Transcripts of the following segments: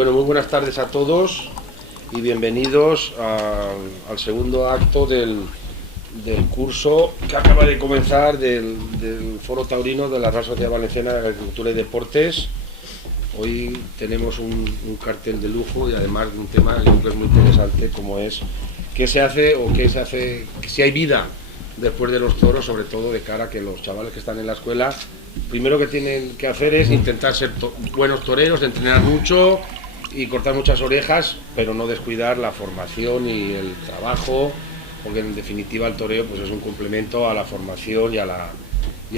Bueno, muy buenas tardes a todos y bienvenidos al segundo acto del curso que acaba de comenzar del Foro Taurino de la Real Sociedad Valenciana de Agricultura y Deportes. Hoy tenemos un cartel de lujo y además de un tema que creo que es muy interesante, como es qué se hace o qué se hace, si hay vida después de los toros, sobre todo de cara a que los chavales que están en la escuela, primero que tienen que hacer es intentar ser buenos toreros, entrenar mucho y cortar muchas orejas, pero no descuidar la formación y el trabajo, porque en definitiva el toreo pues es un complemento a la formación y a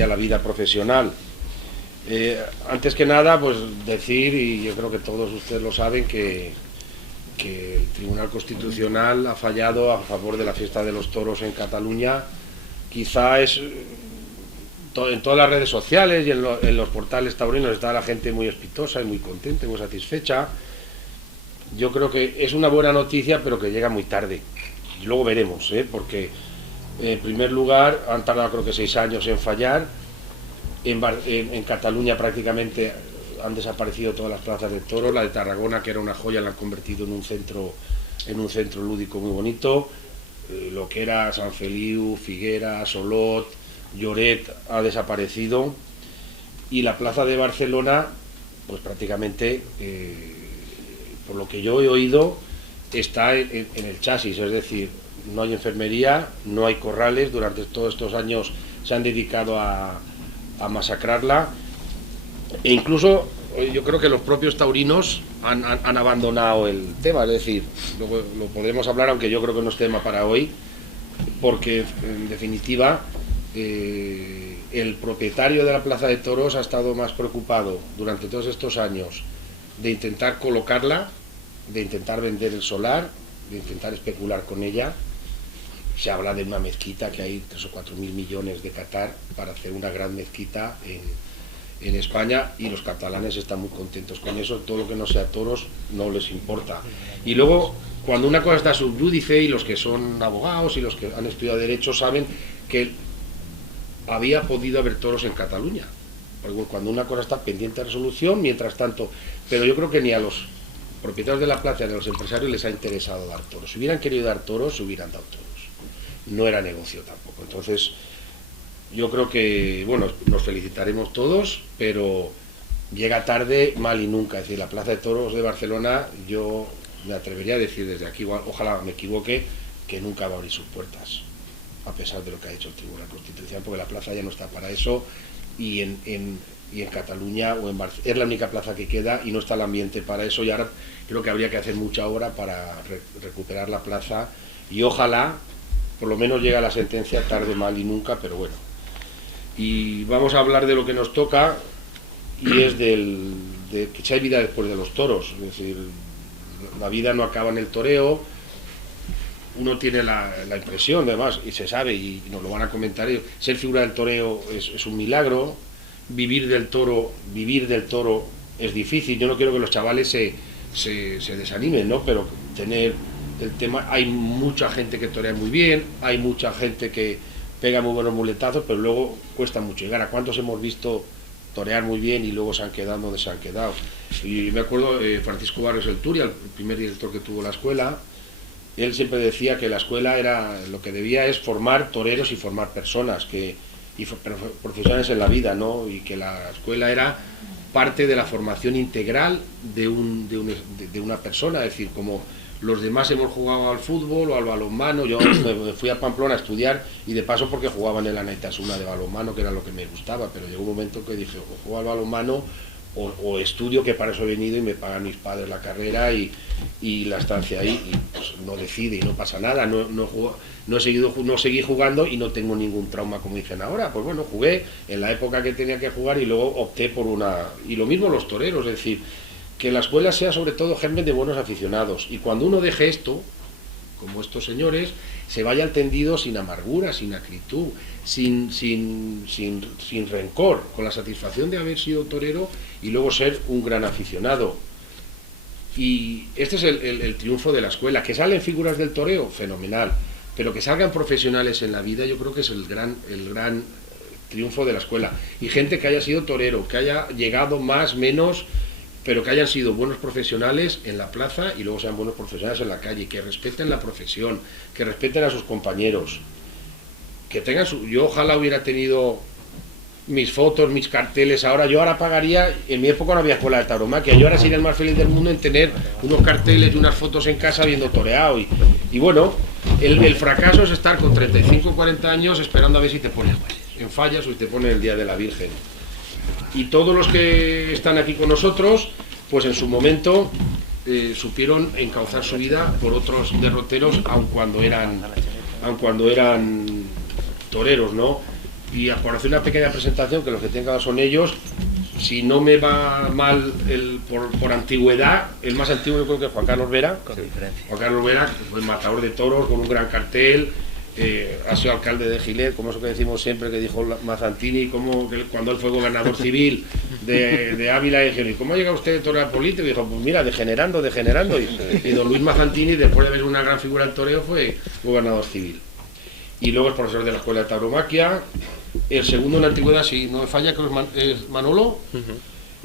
la vida profesional. Antes que nada, pues decir, y yo creo que todos ustedes lo saben, que el Tribunal Constitucional ha fallado a favor de la fiesta de los toros en Cataluña. Quizá es en todas las redes sociales y en los portales taurinos está la gente muy espitosa y muy contenta y muy satisfecha. Yo creo que es una buena noticia, pero que llega muy tarde. Y luego veremos, porque en primer lugar han tardado creo que 6 años en fallar. En Cataluña prácticamente han desaparecido todas las plazas de toros. La de Tarragona, que era una joya, la han convertido en un centro lúdico muy bonito. Lo que era Sant Feliu, Figueras, Olot, Lloret ha desaparecido, y la plaza de Barcelona pues prácticamente, por lo que yo he oído, está en el chasis, es decir, no hay enfermería, no hay corrales. Durante todos estos años se han dedicado a masacrarla, e incluso yo creo que los propios taurinos han abandonado el tema. Es decir, luego lo podremos hablar, aunque yo creo que no es tema para hoy, porque en definitiva el propietario de la plaza de toros ha estado más preocupado durante todos estos años de intentar colocarla, de intentar vender el solar, de intentar especular con ella. Se habla de una mezquita, que hay 3 o 4 mil millones de Qatar para hacer una gran mezquita en España, y los catalanes están muy contentos con eso. Todo lo que no sea toros no les importa. Y luego, cuando una cosa está sub judice, y los que son abogados y los que han estudiado derecho saben que había podido haber toros en Cataluña, porque cuando una cosa está pendiente de resolución, mientras tanto, pero yo creo que ni a los propietarios de la plaza ni a los empresarios les ha interesado dar toros. Si hubieran querido dar toros, se hubieran dado toros. No era negocio tampoco. Entonces yo creo que, bueno, nos felicitaremos todos, pero llega tarde, mal y nunca. Es decir, la plaza de toros de Barcelona, yo me atrevería a decir desde aquí, ojalá me equivoque, que nunca va a abrir sus puertas, a pesar de lo que ha dicho el Tribunal Constitucional, porque la plaza ya no está para eso, y en Cataluña o en Barcelona es la única plaza que queda y no está el ambiente para eso, y ahora creo que habría que hacer mucha obra para recuperar la plaza, y ojalá por lo menos llegue a la sentencia, tarde, mal y nunca, pero bueno. Y vamos a hablar de lo que nos toca, y es de que si hay vida después de los toros. Es decir, la vida no acaba en el toreo. Uno tiene la impresión, además, y se sabe, y nos lo van a comentar ellos, ser figura del toreo es un milagro. Vivir del toro es difícil. Yo no quiero que los chavales se desanimen, ¿no? Pero tener el tema, hay mucha gente que torea muy bien, hay mucha gente que pega muy buenos muletazos, pero luego cuesta mucho llegar. ¿A cuántos hemos visto torear muy bien y luego se han quedado donde se han quedado? Y me acuerdo, Francisco Barrios el Turia, el primer director que tuvo la escuela, él siempre decía que la escuela lo que debía es formar toreros y formar personas, y profesionales en la vida, ¿no? Y que la escuela era parte de la formación integral de una persona. Es decir, como los demás hemos jugado al fútbol o al balonmano, yo me fui a Pamplona a estudiar, y de paso porque jugaban en la Naitasuna de balonmano, que era lo que me gustaba, pero llegó un momento que dije, o juego al balonmano o estudio, que para eso he venido y me pagan mis padres la carrera y la estancia ahí, y pues no decide y no pasa nada. No seguí jugando y no tengo ningún trauma, como dicen ahora. Pues bueno, jugué en la época que tenía que jugar y luego opté por y lo mismo los toreros. Es decir, que la escuela sea sobre todo germen de buenos aficionados, y cuando uno deje esto, como estos señores, se vaya al tendido sin amargura, sin acritud, sin rencor, con la satisfacción de haber sido torero y luego ser un gran aficionado. Y este es el triunfo de la escuela. Que salen figuras del toreo, fenomenal, pero que salgan profesionales en la vida, yo creo que es el gran triunfo de la escuela. Y gente que haya sido torero, que haya llegado más, menos, pero que hayan sido buenos profesionales en la plaza y luego sean buenos profesionales en la calle, que respeten la profesión, que respeten a sus compañeros, que tengan su... Yo ojalá hubiera tenido mis fotos, mis carteles, yo ahora pagaría, en mi época no había escuela de tauromaquia, yo ahora sería el más feliz del mundo en tener unos carteles y unas fotos en casa viendo toreado, y bueno, el fracaso es estar con 35 o 40 años esperando a ver si te pones en fallas o si te ponen el Día de la Virgen. Y todos los que están aquí con nosotros, pues en su momento supieron encauzar su vida por otros derroteros, aun cuando eran toreros, ¿no? Y por hacer una pequeña presentación, que los que tengan son ellos, si no me va mal por antigüedad, el más antiguo yo creo que es Juan Carlos Vera. Con diferencia. Juan Carlos Vera, que fue matador de toros con un gran cartel, ha sido alcalde de Gilet, como eso que decimos siempre, que dijo Mazzantini, como que cuando él fue gobernador civil de Ávila, dijeron, ¿y cómo ha llegado usted de torero político? Y dijo, pues mira, degenerando, y don Luis Mazzantini, después de ver una gran figura del toreo, fue gobernador civil. Y luego es profesor de la Escuela de Tauromaquia. El segundo en la antigüedad, si no me falla, creo que es Manolo.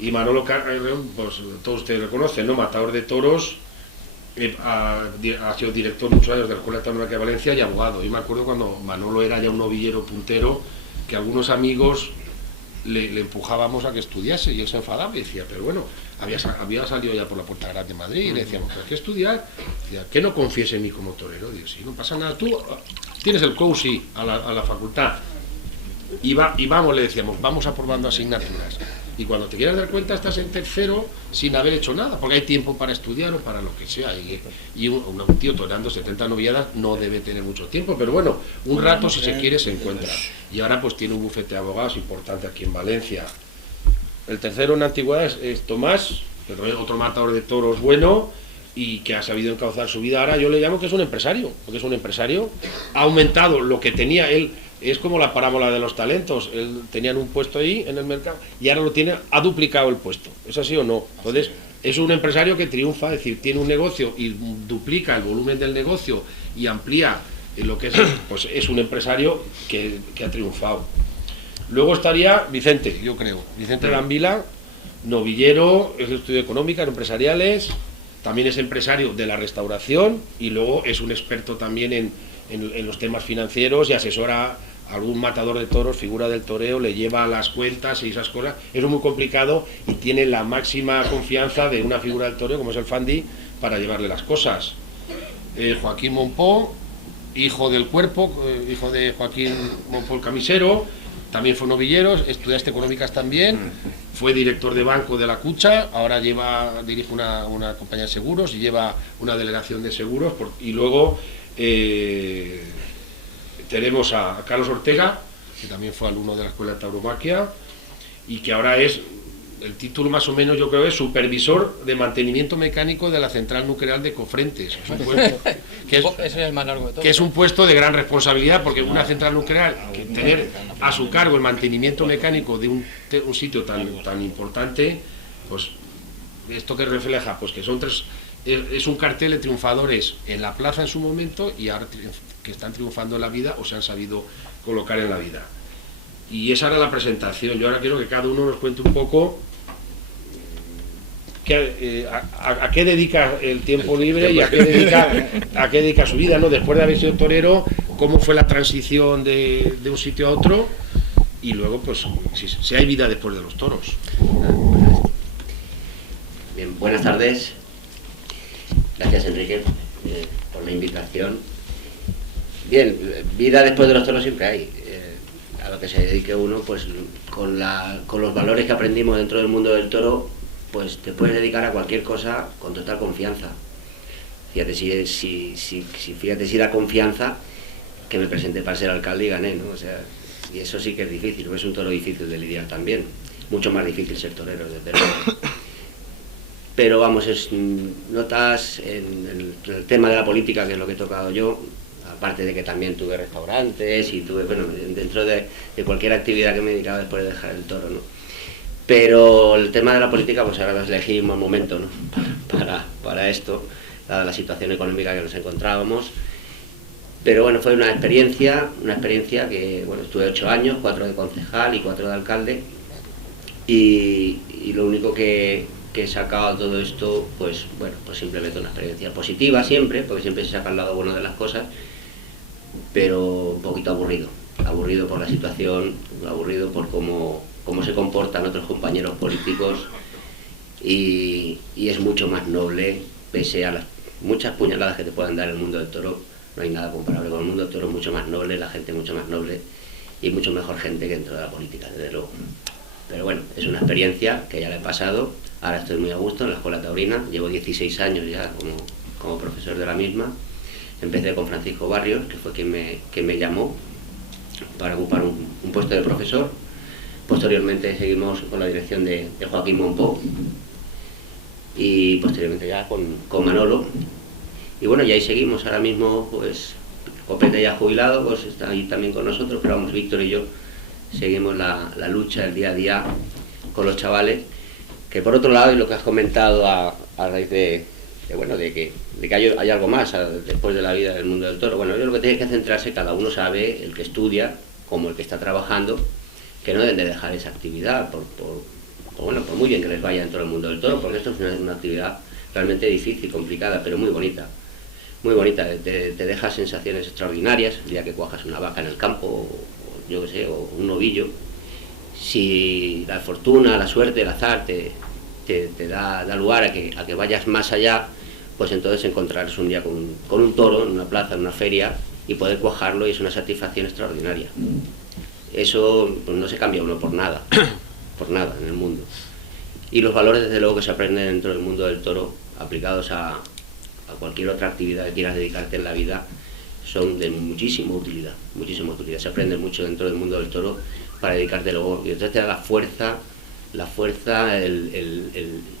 Y Manolo, pues todos ustedes lo conocen, ¿no? Matador de toros, ha sido director muchos años de la Escuela de Tauromaquia de Valencia y abogado. Y me acuerdo cuando Manolo era ya un novillero puntero, que algunos amigos le empujábamos a que estudiase y él se enfadaba y decía, pero bueno, había salido ya por la Puerta Grande de Madrid y le decíamos, ¿pero qué estudiar? Decía, que no confíes en mí como torero. Digo, sí, no pasa nada, tú tienes el COUSI a la facultad. Y vamos, le decíamos, vamos aprobando asignaturas. Y cuando te quieras dar cuenta estás en tercero sin haber hecho nada, porque hay tiempo para estudiar o para lo que sea. Y un tío toreando 70 novilladas no debe tener mucho tiempo, pero bueno, un rato si se quiere se encuentra. Y ahora pues tiene un bufete de abogados importante aquí en Valencia. El tercero en la antigüedad es Tomás, otro matador de toros bueno y que ha sabido encauzar su vida. Ahora yo le llamo que es un empresario, porque es un empresario, ha aumentado lo que tenía él. Es como la parábola de los talentos, él tenían un puesto ahí en el mercado y ahora lo tiene, ha duplicado el puesto, ¿es así o no? Entonces, es un empresario que triunfa, es decir, tiene un negocio y duplica el volumen del negocio y amplía lo que es, pues es un empresario que ha triunfado. Luego estaría Vicente, yo creo, Vicente Gambila, novillero, es de estudio económicas, empresariales, también es empresario de la restauración y luego es un experto también en los temas financieros y asesora a algún matador de toros, figura del toreo, le lleva las cuentas y esas cosas. Eso es muy complicado y tiene la máxima confianza de una figura del toreo, como es el Fandi, para llevarle las cosas. Joaquín Monpó, hijo del cuerpo, hijo de Joaquín Monpó el camisero, también fue novillero, estudiaste económicas también, fue director de banco de la Cucha, ahora dirige una compañía de seguros y lleva una delegación de seguros, y luego tenemos a Carlos Ortega, que también fue alumno de la Escuela de Tauromaquia y que ahora es, el título más o menos yo creo es supervisor de mantenimiento mecánico de la central nuclear de Cofrentes. Es un puesto, que es un puesto de gran responsabilidad, porque una central nuclear, que tener a su cargo el mantenimiento mecánico de un sitio tan importante, pues esto que refleja, pues que son es un cartel de triunfadores en la plaza en su momento y ahora que están triunfando en la vida o se han sabido colocar en la vida. Y esa era la presentación. Yo ahora quiero que cada uno nos cuente un poco a qué dedica el tiempo libre y a qué dedica su vida, ¿no? Después de haber sido torero, cómo fue la transición de un sitio a otro y luego pues si hay vida después de los toros. Bien, buenas tardes. Gracias, Enrique, por la invitación. Bien, vida después de los toros siempre hay. A lo que se dedique uno, pues con los valores que aprendimos dentro del mundo del toro, pues te puedes dedicar a cualquier cosa con total confianza. Fíjate si da confianza que me presenté para ser alcalde y gané, ¿no? O sea, y eso sí que es difícil, es un toro difícil de lidiar también. Mucho más difícil ser torero, desde luego. Pero vamos, notas en el tema de la política, que es lo que he tocado yo, aparte de que también tuve restaurantes y tuve, bueno, dentro de cualquier actividad que me dedicaba después de dejar el toro, ¿no? Pero el tema de la política, pues ahora elegí un buen momento, ¿no? para esto, dada la situación económica que nos encontrábamos. Pero bueno, fue una experiencia que, bueno, estuve 8 años, 4 de concejal y 4 de alcalde, y lo único que que he sacado todo esto, pues bueno, pues simplemente una experiencia positiva siempre, porque siempre se saca el lado bueno de las cosas, pero un poquito aburrido. Aburrido por la situación, aburrido por cómo se comportan otros compañeros políticos, y es mucho más noble, pese a las muchas puñaladas que te puedan dar el mundo del toro, no hay nada comparable con el mundo del toro, mucho más noble, la gente mucho más noble y mucho mejor gente que dentro de la política, desde luego. Pero bueno, es una experiencia que ya la he pasado, ahora estoy muy a gusto en la Escuela Taurina, llevo 16 años ya como profesor de la misma. Empecé con Francisco Barrios, que fue quien me llamó para ocupar un puesto de profesor. Posteriormente seguimos con la dirección de Joaquín Monpó y posteriormente ya con Manolo. Y bueno, y ahí seguimos ahora mismo, pues Copete ya jubilado, pues está ahí también con nosotros, pero vamos, Víctor y yo seguimos la lucha, el día a día con los chavales, que por otro lado, y lo que has comentado a raíz de que hay algo más después de la vida del mundo del toro, bueno, yo lo que tiene que centrarse, cada uno sabe, el que estudia como el que está trabajando, que no deben de dejar esa actividad, por muy bien que les vaya dentro del mundo del toro, porque esto es una actividad realmente difícil, complicada, pero muy bonita. Muy bonita, te deja sensaciones extraordinarias, el día que cuajas una vaca en el campo, o yo qué sé, o un novillo. Si la fortuna, la suerte, el azar te da lugar a que vayas más allá, pues entonces encontrarás un día con un toro en una plaza, en una feria, y poder cuajarlo, y es una satisfacción extraordinaria. Eso pues, no se cambia uno por nada en el mundo. Y los valores, desde luego, que se aprenden dentro del mundo del toro, aplicados a cualquier otra actividad que quieras dedicarte en la vida, son de muchísima utilidad, muchísima utilidad. Se aprende mucho dentro del mundo del toro para dedicarte luego, y entonces te da la fuerza,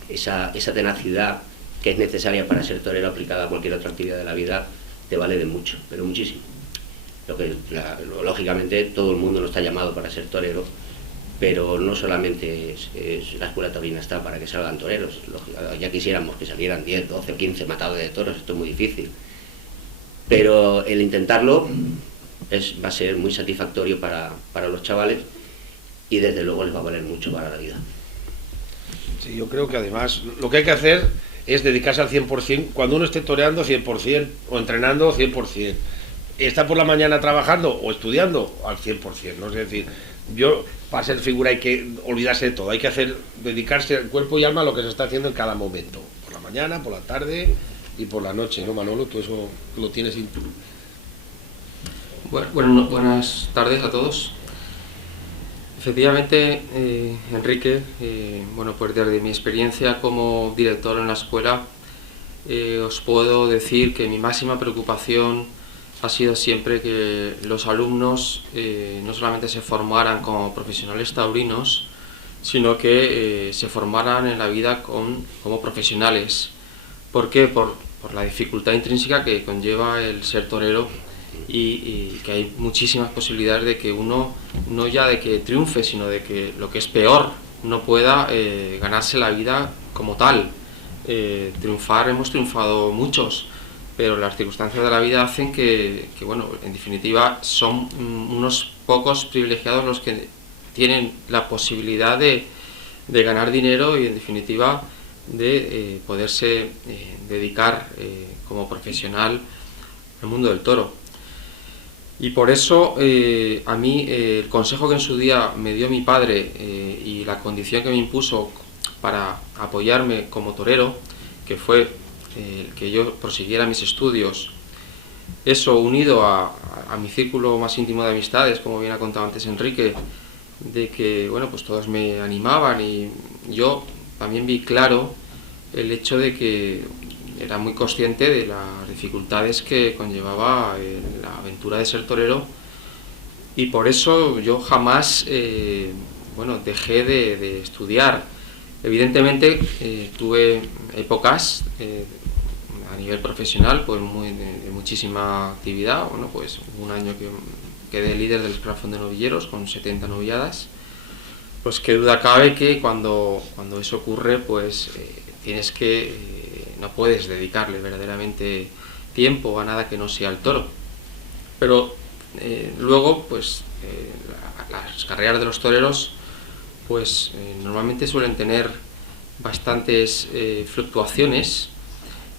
esa tenacidad que es necesaria para ser torero, aplicada a cualquier otra actividad de la vida, te vale de mucho, pero muchísimo. Lógicamente todo el mundo no está llamado para ser torero, pero no solamente la Escuela Taurina está para que salgan toreros, ya quisiéramos que salieran 10, 12 o 15 matadores de toros, esto es muy difícil, pero el intentarlo va a ser muy satisfactorio para los chavales, y desde luego les va a valer mucho para la vida. Sí, yo creo que además lo que hay que hacer es dedicarse al 100%, cuando uno esté toreando 100%, o entrenando 100%, está por la mañana trabajando o estudiando al 100%, ¿no? Es decir, para ser figura hay que olvidarse de todo, hay que dedicarse al cuerpo y alma a lo que se está haciendo en cada momento, por la mañana, por la tarde y por la noche, ¿no, Manolo? Tú eso lo tienes Bueno, buenas tardes a todos. Efectivamente, Enrique, pues desde mi experiencia como director en la escuela, os puedo decir que mi máxima preocupación ha sido siempre que los alumnos no solamente se formaran como profesionales taurinos, sino que se formaran en la vida como profesionales. ¿Por qué? Por la dificultad intrínseca que conlleva el ser torero, y que hay muchísimas posibilidades de que uno, no ya de que triunfe, sino de que, lo que es peor, no pueda ganarse la vida como tal. Triunfar, hemos triunfado muchos, pero las circunstancias de la vida hacen que bueno, en definitiva son unos pocos privilegiados los que tienen la posibilidad de ganar dinero y en definitiva de poderse dedicar como profesional al mundo del toro. Y por eso a mí el consejo que en su día me dio mi padre y la condición que me impuso para apoyarme como torero, que fue que yo prosiguiera mis estudios, eso unido a mi círculo más íntimo de amistades, como bien ha contado antes Enrique, de que bueno, pues todos me animaban, y yo también vi claro el hecho de que era muy consciente de las dificultades que conllevaba la aventura de ser torero, y por eso yo jamás dejé de estudiar. Evidentemente tuve épocas a nivel profesional pues de muchísima actividad. Bueno, pues un año que quedé líder del escalafón de novilleros con 70 novilladas. Pues qué duda cabe que cuando eso ocurre, pues tienes que no puedes dedicarle verdaderamente tiempo a nada que no sea el toro. Pero luego, pues las carreras de los toreros, pues normalmente suelen tener bastantes fluctuaciones,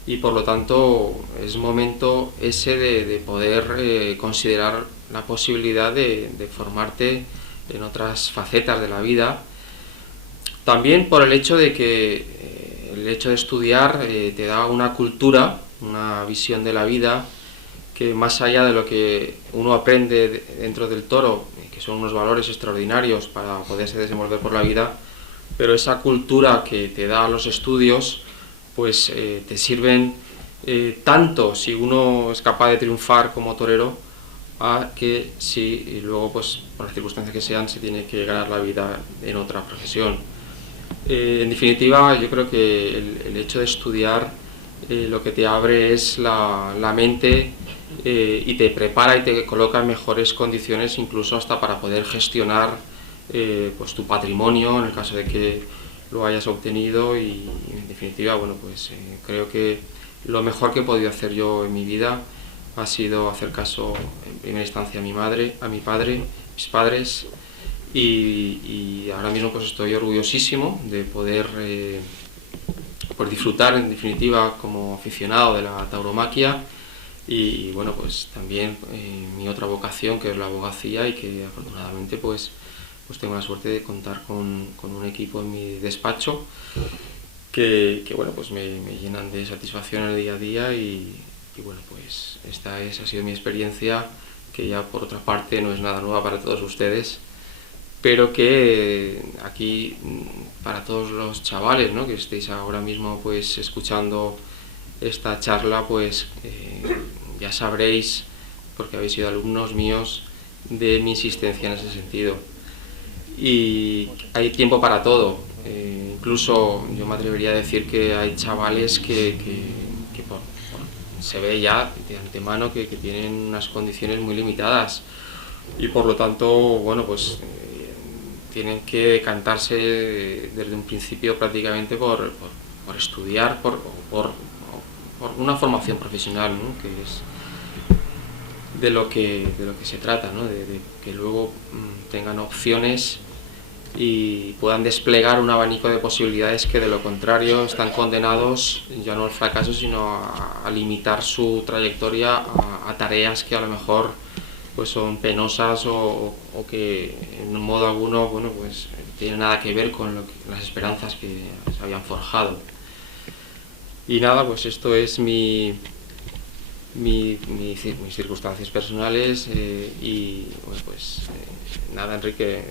y por lo tanto es momento ese de poder considerar la posibilidad de formarte en otras facetas de la vida. También por el hecho de que el hecho de estudiar te da una cultura, una visión de la vida, que más allá de lo que uno aprende dentro del toro, que son unos valores extraordinarios para poderse desenvolver por la vida, pero esa cultura que te da los estudios, pues te sirven tanto si uno es capaz de triunfar como torero, a que si luego, pues por las circunstancias que sean, se tiene que ganar la vida en otra profesión. En definitiva, yo creo que el hecho de estudiar lo que te abre es la mente, y te prepara y te coloca en mejores condiciones, incluso hasta para poder gestionar pues tu patrimonio en el caso de que lo hayas obtenido. Y en definitiva, bueno, pues creo que lo mejor que he podido hacer yo en mi vida ha sido hacer caso en primera instancia a mi madre, a mi padre, mis padres, y ahora mismo pues estoy orgullosísimo de poder pues disfrutar en definitiva como aficionado de la tauromaquia. Y bueno, pues también mi otra vocación, que es la abogacía, y que afortunadamente pues tengo la suerte de contar con un equipo en mi despacho que bueno, pues me llenan de satisfacción en el día a día. Y bueno, pues esta ha sido mi experiencia, que ya por otra parte no es nada nueva para todos ustedes, pero que aquí para todos los chavales, ¿no?, que estéis ahora mismo pues escuchando esta charla, pues ya sabréis, porque habéis sido alumnos míos, de mi insistencia en ese sentido. Y hay tiempo para todo, incluso yo me atrevería a decir que hay chavales que se ve ya de antemano que tienen unas condiciones muy limitadas, y por lo tanto, bueno, pues tienen que decantarse desde un principio prácticamente por estudiar, por una formación profesional, ¿no?, que es de lo que se trata, ¿no?, de que luego tengan opciones y puedan desplegar un abanico de posibilidades, que de lo contrario están condenados ya no al fracaso, sino a limitar su trayectoria a tareas que a lo mejor pues son penosas o que en modo alguno, bueno, pues tienen nada que ver con las esperanzas que se habían forjado. Y nada, pues esto es mis circunstancias personales, y bueno, pues nada, Enrique,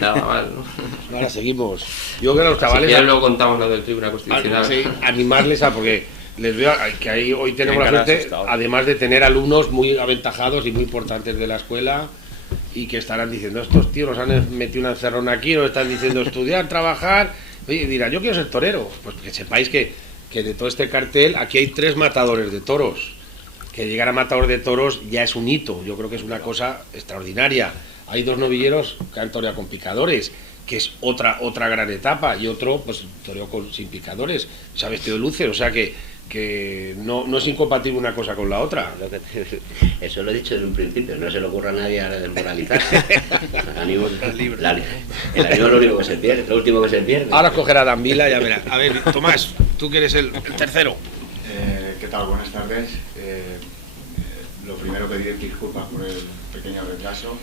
nada mal, ¿no? Ahora seguimos. Yo creo que los chavales... Si quieres luego contamos lo del Tribunal Constitucional. Sí, animarles a... porque les veo que ahí hoy tenemos la suerte, además de tener alumnos muy aventajados y muy importantes de la escuela, y que estarán diciendo, estos tíos nos han metido una encerrona aquí, nos están diciendo estudiar, trabajar. Oye, dirán, yo quiero ser torero. Pues que sepáis que de todo este cartel, aquí hay 3 matadores de toros. Que llegar a matador de toros ya es un hito, yo creo que es una cosa extraordinaria. Hay 2 novilleros que han toreado con picadores, que es otra gran etapa, y otro pues toreó sin picadores, se ha vestido de luces, o sea que no es incompatible una cosa con la otra. Eso lo he dicho desde un principio, no se le ocurra a nadie a desmoralizar. El ánimo es lo único que se pierde, lo último que se pierde. Ahora escogerá Dan Vila, ya verás. A ver, Tomás, tú que eres el tercero. ¿Qué tal? Buenas tardes. Lo primero, pedir disculpas por el pequeño retraso.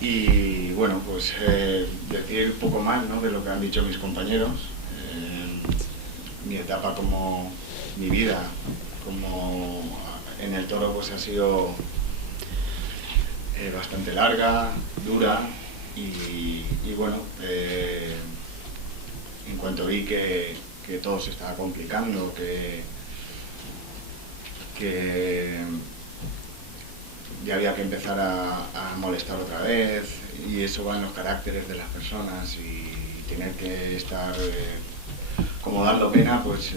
Y bueno, pues decir un poco más, ¿no?, de lo que han dicho mis compañeros. Mi etapa como mi vida como en el toro pues ha sido bastante larga, dura, y bueno, en cuanto vi que todo se estaba complicando, que ya había que empezar a molestar otra vez, y eso va en los caracteres de las personas, y tener que estar como dando pena, pues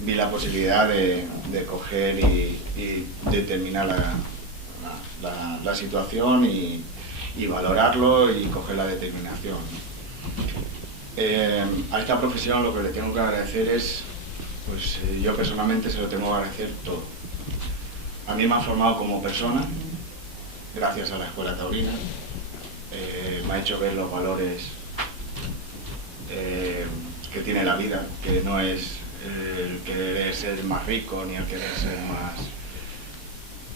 vi la posibilidad de coger y determinar la situación y valorarlo y coger la determinación. A esta profesión lo que le tengo que agradecer es, pues yo personalmente se lo tengo que agradecer todo. A mí me ha formado como persona, gracias a la Escuela Taurina, me ha hecho ver los valores que tiene la vida, que no es el querer ser más rico ni el querer ser más,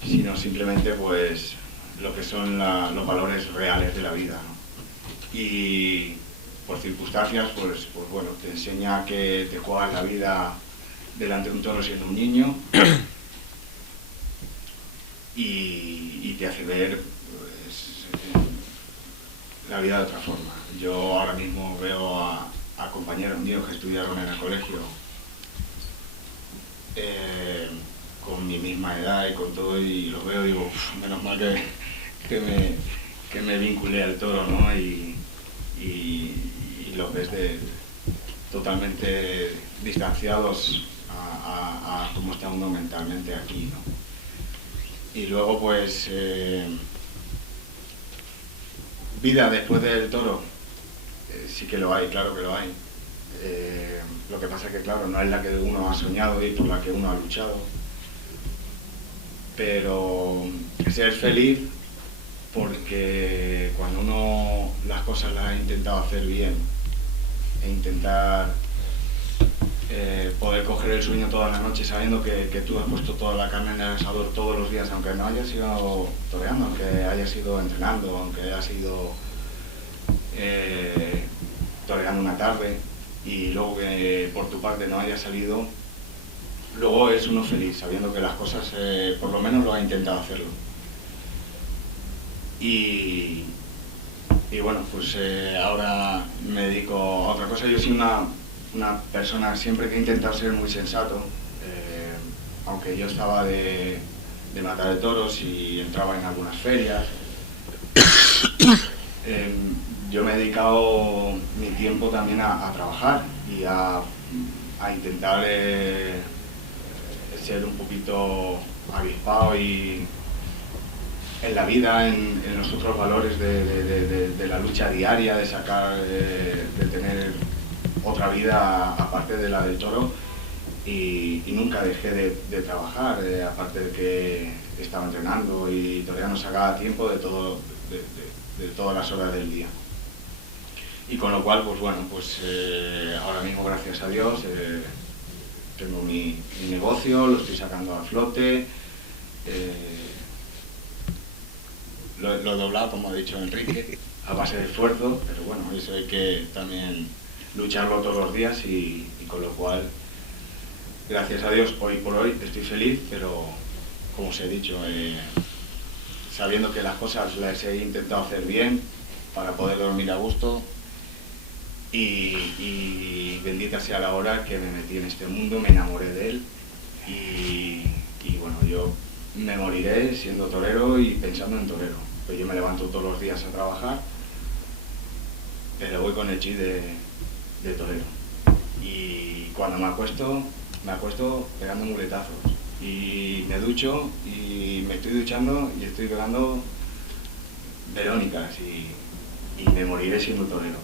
sino simplemente pues lo que son los valores reales de la vida, ¿no? Y por circunstancias, pues bueno, te enseña que te juegas la vida delante de un toro siendo un niño y te hace ver pues, la vida de otra forma. Yo ahora mismo veo a compañeros míos que estudiaron en el colegio con mi misma edad y con todo, y los veo y digo, menos mal que me vinculé al toro, ¿no? Y los ves totalmente distanciados a cómo está uno mentalmente aquí, ¿no? Y luego pues vida después del toro, sí que lo hay, claro que lo hay. Lo que pasa es que claro, no es la que uno ha soñado y por la que uno ha luchado, pero ser feliz porque cuando uno las cosas las ha intentado hacer bien e intentar poder coger el sueño toda la noche sabiendo que tú has puesto toda la carne en el asador todos los días, aunque no hayas ido toreando, aunque hayas ido entrenando, aunque hayas ido toreando una tarde, y luego que por tu parte no haya salido, luego es uno feliz sabiendo que las cosas por lo menos lo ha intentado hacerlo. Y bueno, pues ahora me dedico a otra cosa. Yo soy una persona siempre que he intentado ser muy sensato, aunque yo estaba de matar de toros y entraba en algunas ferias. Yo me he dedicado mi tiempo también a trabajar y a intentar ser un poquito avispado y en la vida, en los otros valores de la lucha diaria, de sacar, de tener otra vida aparte de la del toro, y nunca dejé de trabajar, aparte de que estaba entrenando y toreando sacaba tiempo de todas las horas del día. Y con lo cual, pues bueno, pues ahora mismo, gracias a Dios, tengo mi negocio, lo estoy sacando a flote, lo he doblado, como ha dicho Enrique, a base de esfuerzo, pero bueno, eso hay que también lucharlo todos los días y con lo cual, gracias a Dios, hoy por hoy estoy feliz, pero como os he dicho, sabiendo que las cosas las he intentado hacer bien para poder dormir a gusto. Y bendita sea la hora que me metí en este mundo, me enamoré de él y bueno, yo me moriré siendo torero y pensando en torero. Pues yo me levanto todos los días a trabajar, pero voy con el chip de torero. Y cuando me acuesto pegando muletazos. Y me ducho y me estoy duchando y estoy pegando verónicas y me moriré siendo torero.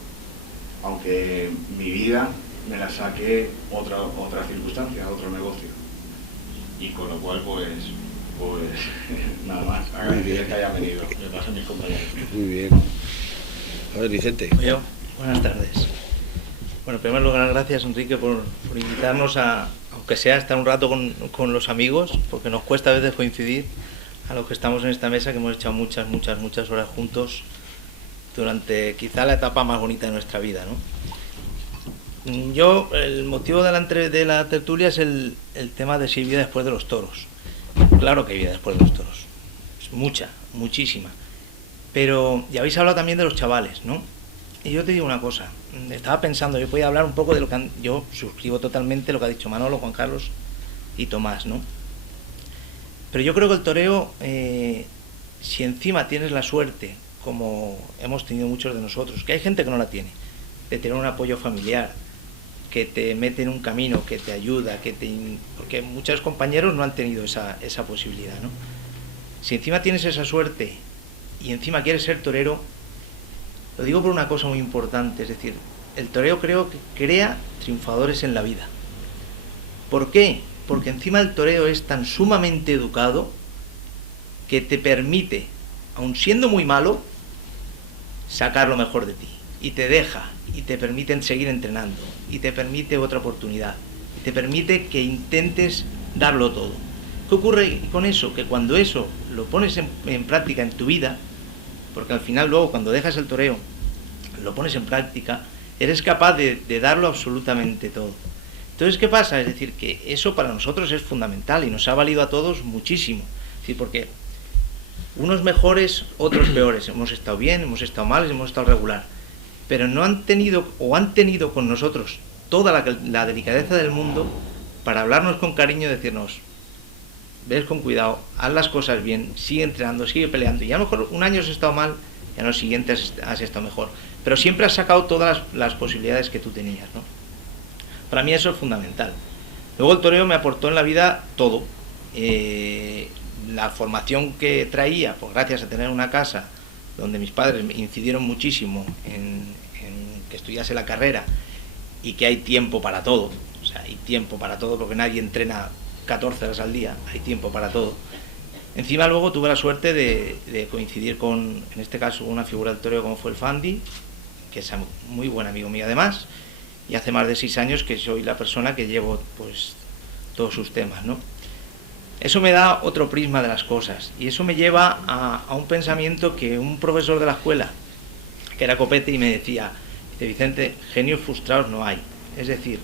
Aunque mi vida me la saque otra circunstancia, otro negocio. Y con lo cual, pues nada más, agradecer que hayan venido. Me pasan mis compañeros. Muy bien. A ver, Vicente. Yo, buenas tardes. Bueno, en primer lugar, gracias, Enrique, por invitarnos aunque sea estar un rato con los amigos, porque nos cuesta a veces coincidir a los que estamos en esta mesa, que hemos echado muchas horas juntos durante quizá la etapa más bonita de nuestra vida, ¿no? Yo, el motivo de la tertulia es el tema de si hay vida después de los toros. Claro que hay vida después de los toros, es muchísima, pero ya habéis hablado también de los chavales, ¿no? Y yo te digo una cosa, estaba pensando, yo podía hablar un poco de lo que yo suscribo totalmente lo que ha dicho Manolo, Juan Carlos y Tomás, ¿no? Pero yo creo que el toreo, si encima tienes la suerte, como hemos tenido muchos de nosotros, que hay gente que no la tiene, de tener un apoyo familiar, que te mete en un camino, que te ayuda, porque muchos compañeros no han tenido esa posibilidad, ¿no? Si encima tienes esa suerte y encima quieres ser torero, lo digo por una cosa muy importante, es decir, el toreo creo que crea triunfadores en la vida. ¿Por qué? Porque encima el toreo es tan sumamente educado que te permite, aun siendo muy malo, sacar lo mejor de ti. y te deja, y te permiten seguir entrenando, y te permite otra oportunidad, y te permite que intentes darlo todo. ¿Qué ocurre con eso? Que cuando eso lo pones en práctica en tu vida, porque al final luego cuando dejas el toreo, lo pones en práctica, eres capaz de darlo absolutamente todo. Entonces, ¿qué pasa? Es decir, que eso para nosotros es fundamental y nos ha valido a todos muchísimo. Es decir, porque unos mejores, otros peores. Hemos estado bien, hemos estado mal, hemos estado regular. Pero no han tenido, o han tenido con nosotros toda la delicadeza del mundo para hablarnos con cariño y decirnos, ves con cuidado, haz las cosas bien, sigue entrenando, sigue peleando. Y a lo mejor un año has estado mal y a los siguientes has estado mejor. Pero siempre has sacado todas las posibilidades que tú tenías, ¿no? Para mí eso es fundamental. Luego el toreo me aportó en la vida todo. La formación que traía, pues gracias a tener una casa donde mis padres me incidieron muchísimo en que estudiase la carrera y que hay tiempo para todo. O sea, hay tiempo para todo porque nadie entrena 14 horas al día, hay tiempo para todo. Encima luego tuve la suerte de coincidir con, en este caso, una figura del toreo como fue el Fandi, que es muy buen amigo mío además, y hace más de 6 años que soy la persona que llevo pues todos sus temas, ¿no? Eso me da otro prisma de las cosas y eso me lleva a un pensamiento que un profesor de la escuela, que era Copete, y me decía, Vicente, genios frustrados no hay. Es decir,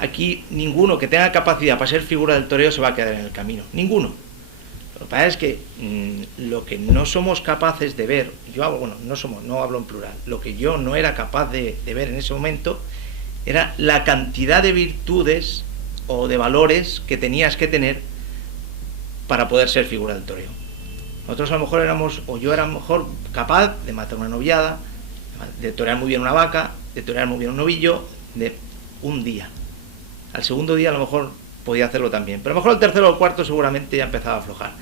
aquí ninguno que tenga capacidad para ser figura del toreo se va a quedar en el camino, ninguno. Lo que pasa es que lo que no somos capaces de ver, no hablo en plural, lo que yo no era capaz de ver en ese momento era la cantidad de virtudes o de valores que tenías que tener para poder ser figura del toreo. Nosotros a lo mejor yo era a lo mejor capaz de matar una noviada, de torear muy bien una vaca, de torear muy bien un novillo, de un día. Al segundo día a lo mejor podía hacerlo también, pero a lo mejor al tercero o al cuarto seguramente ya empezaba a aflojar.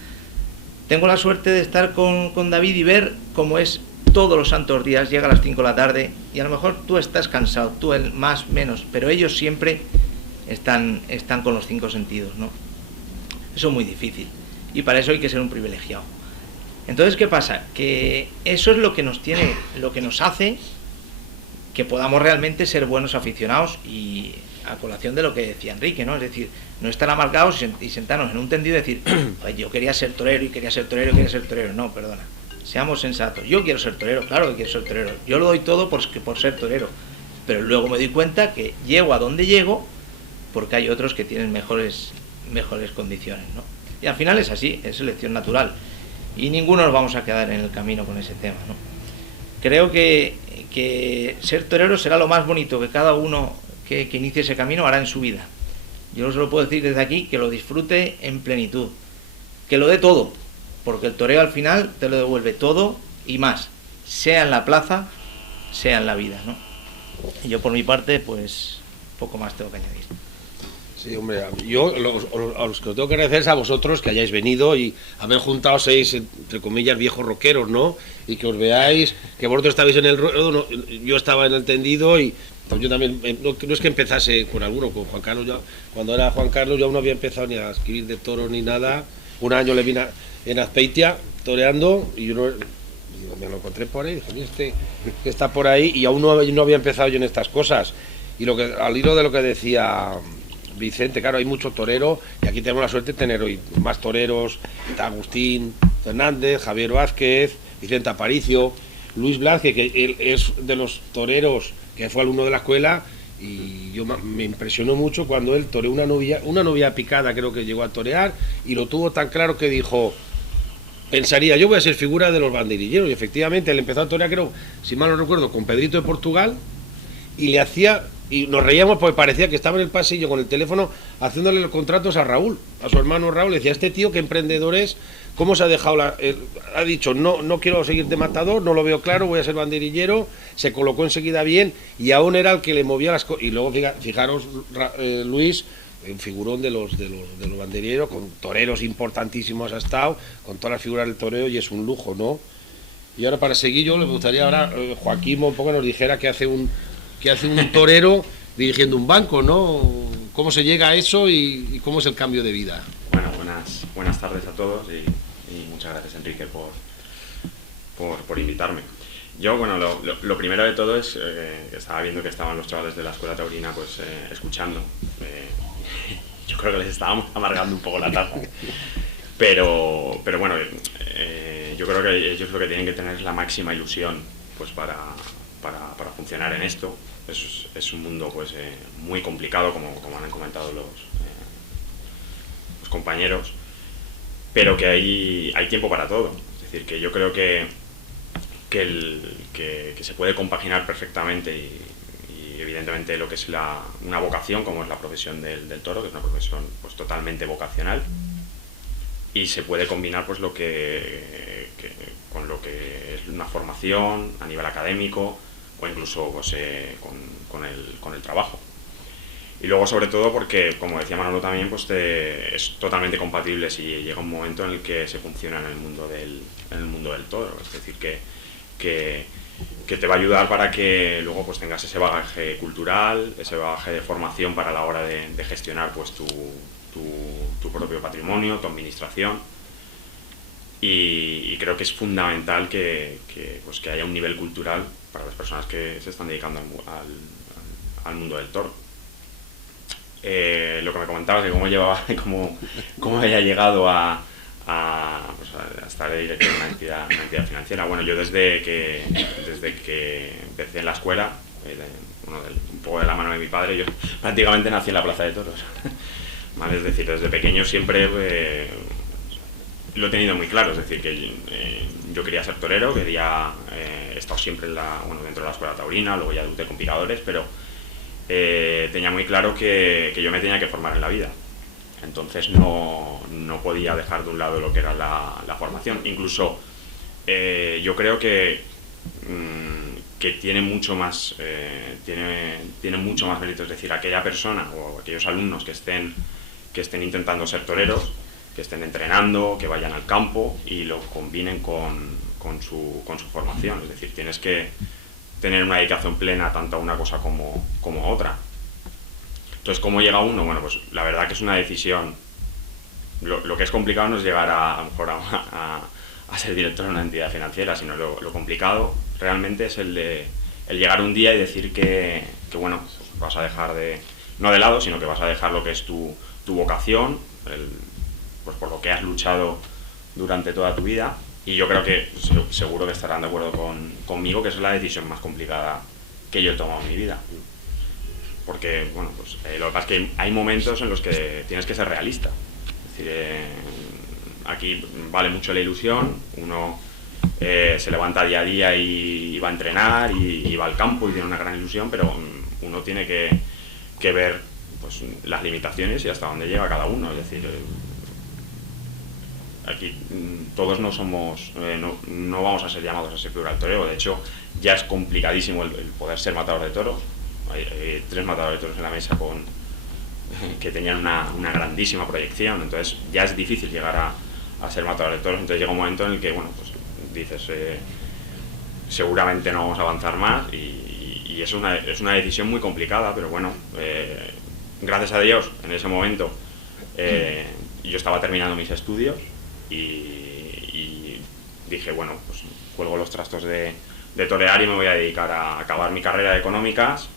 Tengo la suerte de estar con David y ver cómo es todos los santos días, llega a las 5 de la tarde y a lo mejor tú estás cansado, tú el más, menos, pero ellos siempre están con los 5 sentidos, ¿no? Eso es muy difícil y para eso hay que ser un privilegiado. Entonces, ¿qué pasa? Que eso es lo que nos hace que podamos realmente ser buenos aficionados y a colación de lo que decía Enrique, ¿no? Es decir, no estar amargados y sentarnos en un tendido y decir, yo quería ser torero y quería ser torero y quería ser torero. No, perdona. Seamos sensatos. Yo quiero ser torero, claro que quiero ser torero. Yo lo doy todo por ser torero. Pero luego me doy cuenta que llego a donde llego porque hay otros que tienen mejores condiciones, ¿no? Y al final es así, es selección natural. Y ninguno nos vamos a quedar en el camino con ese tema, ¿no? Creo que ser torero será lo más bonito que cada uno que inicie ese camino hará en su vida. Yo solo puedo decir desde aquí que lo disfrute en plenitud, que lo dé todo, porque el toreo al final te lo devuelve todo y más, sea en la plaza, sea en la vida, ¿no? Y yo por mi parte, pues poco más tengo que añadir. Sí, hombre, yo a los que os tengo que agradecer es a vosotros que hayáis venido y haber juntado 6, entre comillas, viejos rockeros, ¿no? Y que os veáis, que vosotros estabais en el ruedo, yo estaba en el tendido y pues yo también, no es que empezase con alguno, con Juan Carlos, cuando era Juan Carlos yo aún no había empezado ni a escribir de toros ni nada. Un año le vine en Azpeitia toreando y me lo encontré por ahí, dije, este que está por ahí, y aún no había empezado yo en estas cosas. Y al hilo de lo que decía Vicente, claro, hay mucho torero y aquí tenemos la suerte de tener hoy más toreros, está Agustín Fernández, Javier Vázquez, Vicente Aparicio, Luis Blázquez, que él es de los toreros que fue alumno de la escuela, y yo me impresionó mucho cuando él toreó una novia picada, creo que llegó a torear, y lo tuvo tan claro que dijo, pensaría, yo voy a ser figura de los banderilleros, y efectivamente él empezó a torear, creo, si mal no recuerdo, con Pedrito de Portugal, y nos reíamos porque parecía que estaba en el pasillo con el teléfono haciéndole los contratos a Raúl, a su hermano Raúl. Le decía, este tío qué emprendedor es, cómo se ha dejado ha dicho, no quiero seguir de matador, no lo veo claro, voy a ser banderillero, se colocó enseguida bien y aún era el que le movía las cosas. Y luego fijaros, Luis, un figurón de los banderilleros, con toreros importantísimos ha estado, con todas las figuras del toreo, y es un lujo, ¿no? Y ahora para seguir yo le gustaría ahora Joaquín un poco nos dijera qué hace un torero dirigiendo un banco, ¿no? ¿Cómo se llega a eso y cómo es el cambio de vida? Bueno, buenas tardes a todos y muchas gracias, Enrique, por invitarme. Yo, bueno, lo primero de todo es que estaba viendo que estaban los chavales de la escuela taurina pues escuchando. Yo creo que les estábamos amargando un poco la taza. Pero bueno, yo creo que ellos lo que tienen que tener es la máxima ilusión pues para funcionar en esto. Es un mundo pues muy complicado, como han comentado los compañeros, pero que hay tiempo para todo. Es decir, que yo creo que se puede compaginar perfectamente y evidentemente lo que es una vocación, como es la profesión del toro, que es una profesión pues totalmente vocacional, y se puede combinar pues con lo que es una formación a nivel académico o incluso pues, con el trabajo. Y luego sobre todo porque, como decía Manolo también, pues es totalmente compatible si llega un momento en el que se funciona en el mundo del toro. Es decir, que te va a ayudar para que luego pues tengas ese bagaje cultural, ese bagaje de formación para la hora de gestionar pues tu propio patrimonio, tu administración. Y creo que es fundamental que haya un nivel cultural para las personas que se están dedicando al mundo del toro. Lo que me comentabas de cómo había llegado a estar de director de una entidad financiera. Bueno, yo desde que empecé en la escuela, un poco de la mano de mi padre, yo prácticamente nací en la Plaza de Toros. ¿Vale? Es decir, desde pequeño siempre lo he tenido muy claro. Es decir, que yo quería ser torero, he estado siempre dentro de la escuela taurina, luego ya debuté con picadores, pero tenía muy claro que yo me tenía que formar en la vida. Entonces no podía dejar de un lado lo que era la formación. Incluso yo creo que tiene mucho más mérito. Es decir, aquella persona o aquellos alumnos que estén intentando ser toreros, que estén entrenando, que vayan al campo y lo combinen con su formación. Es decir, tienes que tener una dedicación plena tanto a una cosa como a otra. Entonces, ¿cómo llega uno? Bueno, pues la verdad que es una decisión. Lo que es complicado no es llegar a lo mejor a ser director de una entidad financiera, sino lo complicado realmente es el llegar un día y decir que bueno, pues vas a dejar no de lado, sino que vas a dejar lo que es tu vocación, pues por lo que has luchado durante toda tu vida. Y yo creo que seguro que estarán de acuerdo conmigo que esa es la decisión más complicada que yo he tomado en mi vida. Porque, bueno, pues lo que pasa es que hay momentos en los que tienes que ser realista. Es decir, aquí vale mucho la ilusión, uno se levanta día a día y va a entrenar y va al campo y tiene una gran ilusión, pero uno tiene que ver pues, las limitaciones y hasta dónde llega cada uno. Es decir, aquí todos no somos, no vamos a ser llamados a ser plural torero. De hecho, ya es complicadísimo el poder ser matador de toros. Hay 3 matadores de toros en la mesa que tenían una grandísima proyección, entonces ya es difícil llegar a ser matador de toros. Entonces llega un momento en el que, bueno, pues dices, seguramente no vamos a avanzar más y es una decisión muy complicada, pero bueno, gracias a Dios, en ese momento yo estaba terminando mis estudios y dije, bueno, pues cuelgo los trastos de torear y me voy a dedicar a acabar mi carrera de económicas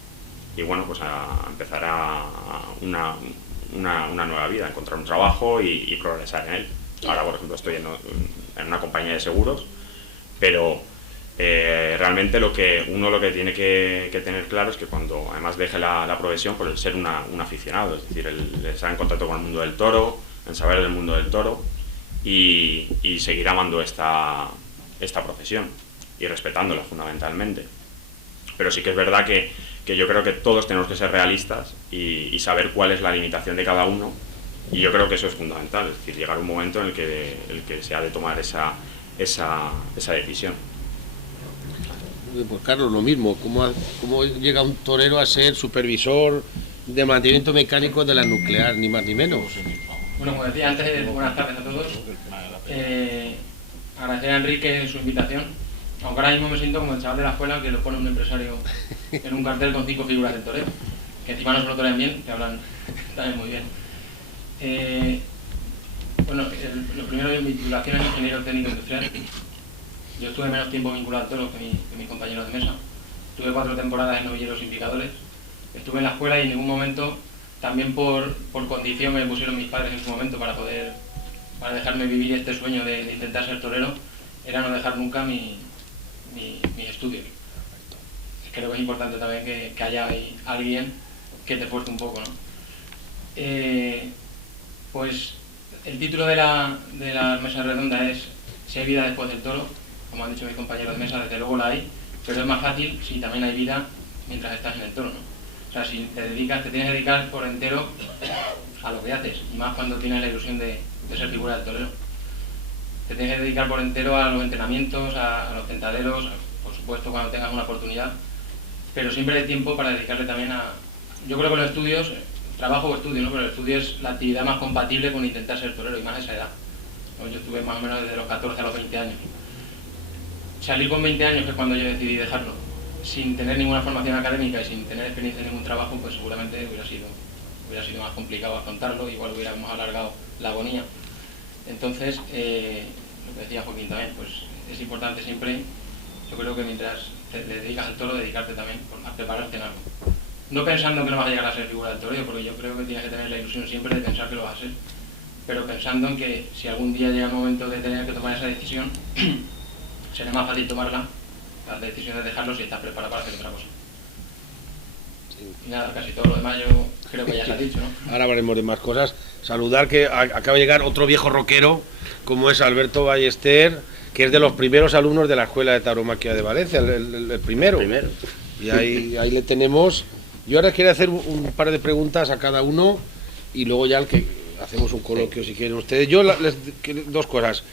y bueno, pues a empezar una nueva vida, a encontrar un trabajo y progresar en él. Ahora, por ejemplo, estoy en una compañía de seguros, pero realmente lo que tiene que tener claro es que cuando además deje la profesión, pues el ser un aficionado, es decir, el estar en contacto con el mundo del toro, el saber del mundo del toro y seguir amando esta profesión y respetándola fundamentalmente. Pero sí que es verdad que yo creo que todos tenemos que ser realistas y saber cuál es la limitación de cada uno, y yo creo que eso es fundamental, es decir, llegar a un momento en el que se ha de tomar esa decisión. Pues Carlos, lo mismo, ¿cómo llega un torero a ser supervisor de mantenimiento mecánico de la nuclear, ni más ni menos? Bueno, como decía antes, buenas tardes a todos. Agradecer a Enrique su invitación, aunque ahora mismo me siento como el chaval de la escuela que lo pone un empresario en un cartel con 5 figuras del torero, que encima no solo torean bien, que hablan también muy bien. Bueno, lo primero, mi titulación es ingeniero técnico industrial. Yo estuve menos tiempo vinculado al toro que mis compañeros de mesa. Tuve 4 temporadas en novilleros sin picadores. Estuve en la escuela y en ningún momento, también por condición me pusieron mis padres en su momento para dejarme vivir este sueño de intentar ser torero, era no dejar nunca mi estudio. Creo que es importante también que haya ahí alguien que te fuerce un poco, ¿no? Pues el título de la mesa redonda es "Si hay vida después del toro", como han dicho mis compañeros de mesa, desde luego la hay, pero es más fácil si también hay vida mientras estás en el toro, ¿no? O sea, si te tienes que dedicar por entero a lo que haces, y más cuando tienes la ilusión de ser figura del torero. Te tienes que dedicar por entero a los entrenamientos, a los tentaderos, por supuesto cuando tengas una oportunidad, pero siempre hay tiempo para dedicarle también a... Yo creo que los estudios, trabajo o estudio, ¿no? Pero el estudio es la actividad más compatible con intentar ser torero, y más a esa edad, ¿no? Yo estuve más o menos desde los 14 a los 20 años. Salir con 20 años, que es cuando yo decidí dejarlo, sin tener ninguna formación académica y sin tener experiencia en ningún trabajo, pues seguramente hubiera sido más complicado afrontarlo, igual hubiéramos alargado la agonía. Entonces, lo que decía Joaquín también, pues es importante siempre, yo creo que mientras te dedicas al toro, dedicarte también a prepararte en algo. No pensando que no vas a llegar a ser figura del toreo, porque yo creo que tienes que tener la ilusión siempre de pensar que lo vas a ser, pero pensando en que si algún día llega el momento de tener que tomar esa decisión, será más fácil tomarla, la decisión de dejarlo, si estás preparado para hacer otra cosa. Y nada, casi todo lo demás yo creo que ya se ha dicho, ¿no? Ahora hablaremos de más cosas. Saludar que acaba de llegar otro viejo roquero, como es Alberto Ballester, que es de los primeros alumnos de la Escuela de Tauromaquia de Valencia, el primero. Y ahí le tenemos. Yo ahora quiero hacer un par de preguntas a cada uno y luego ya hacemos un coloquio si quieren ustedes. Yo dos cosas.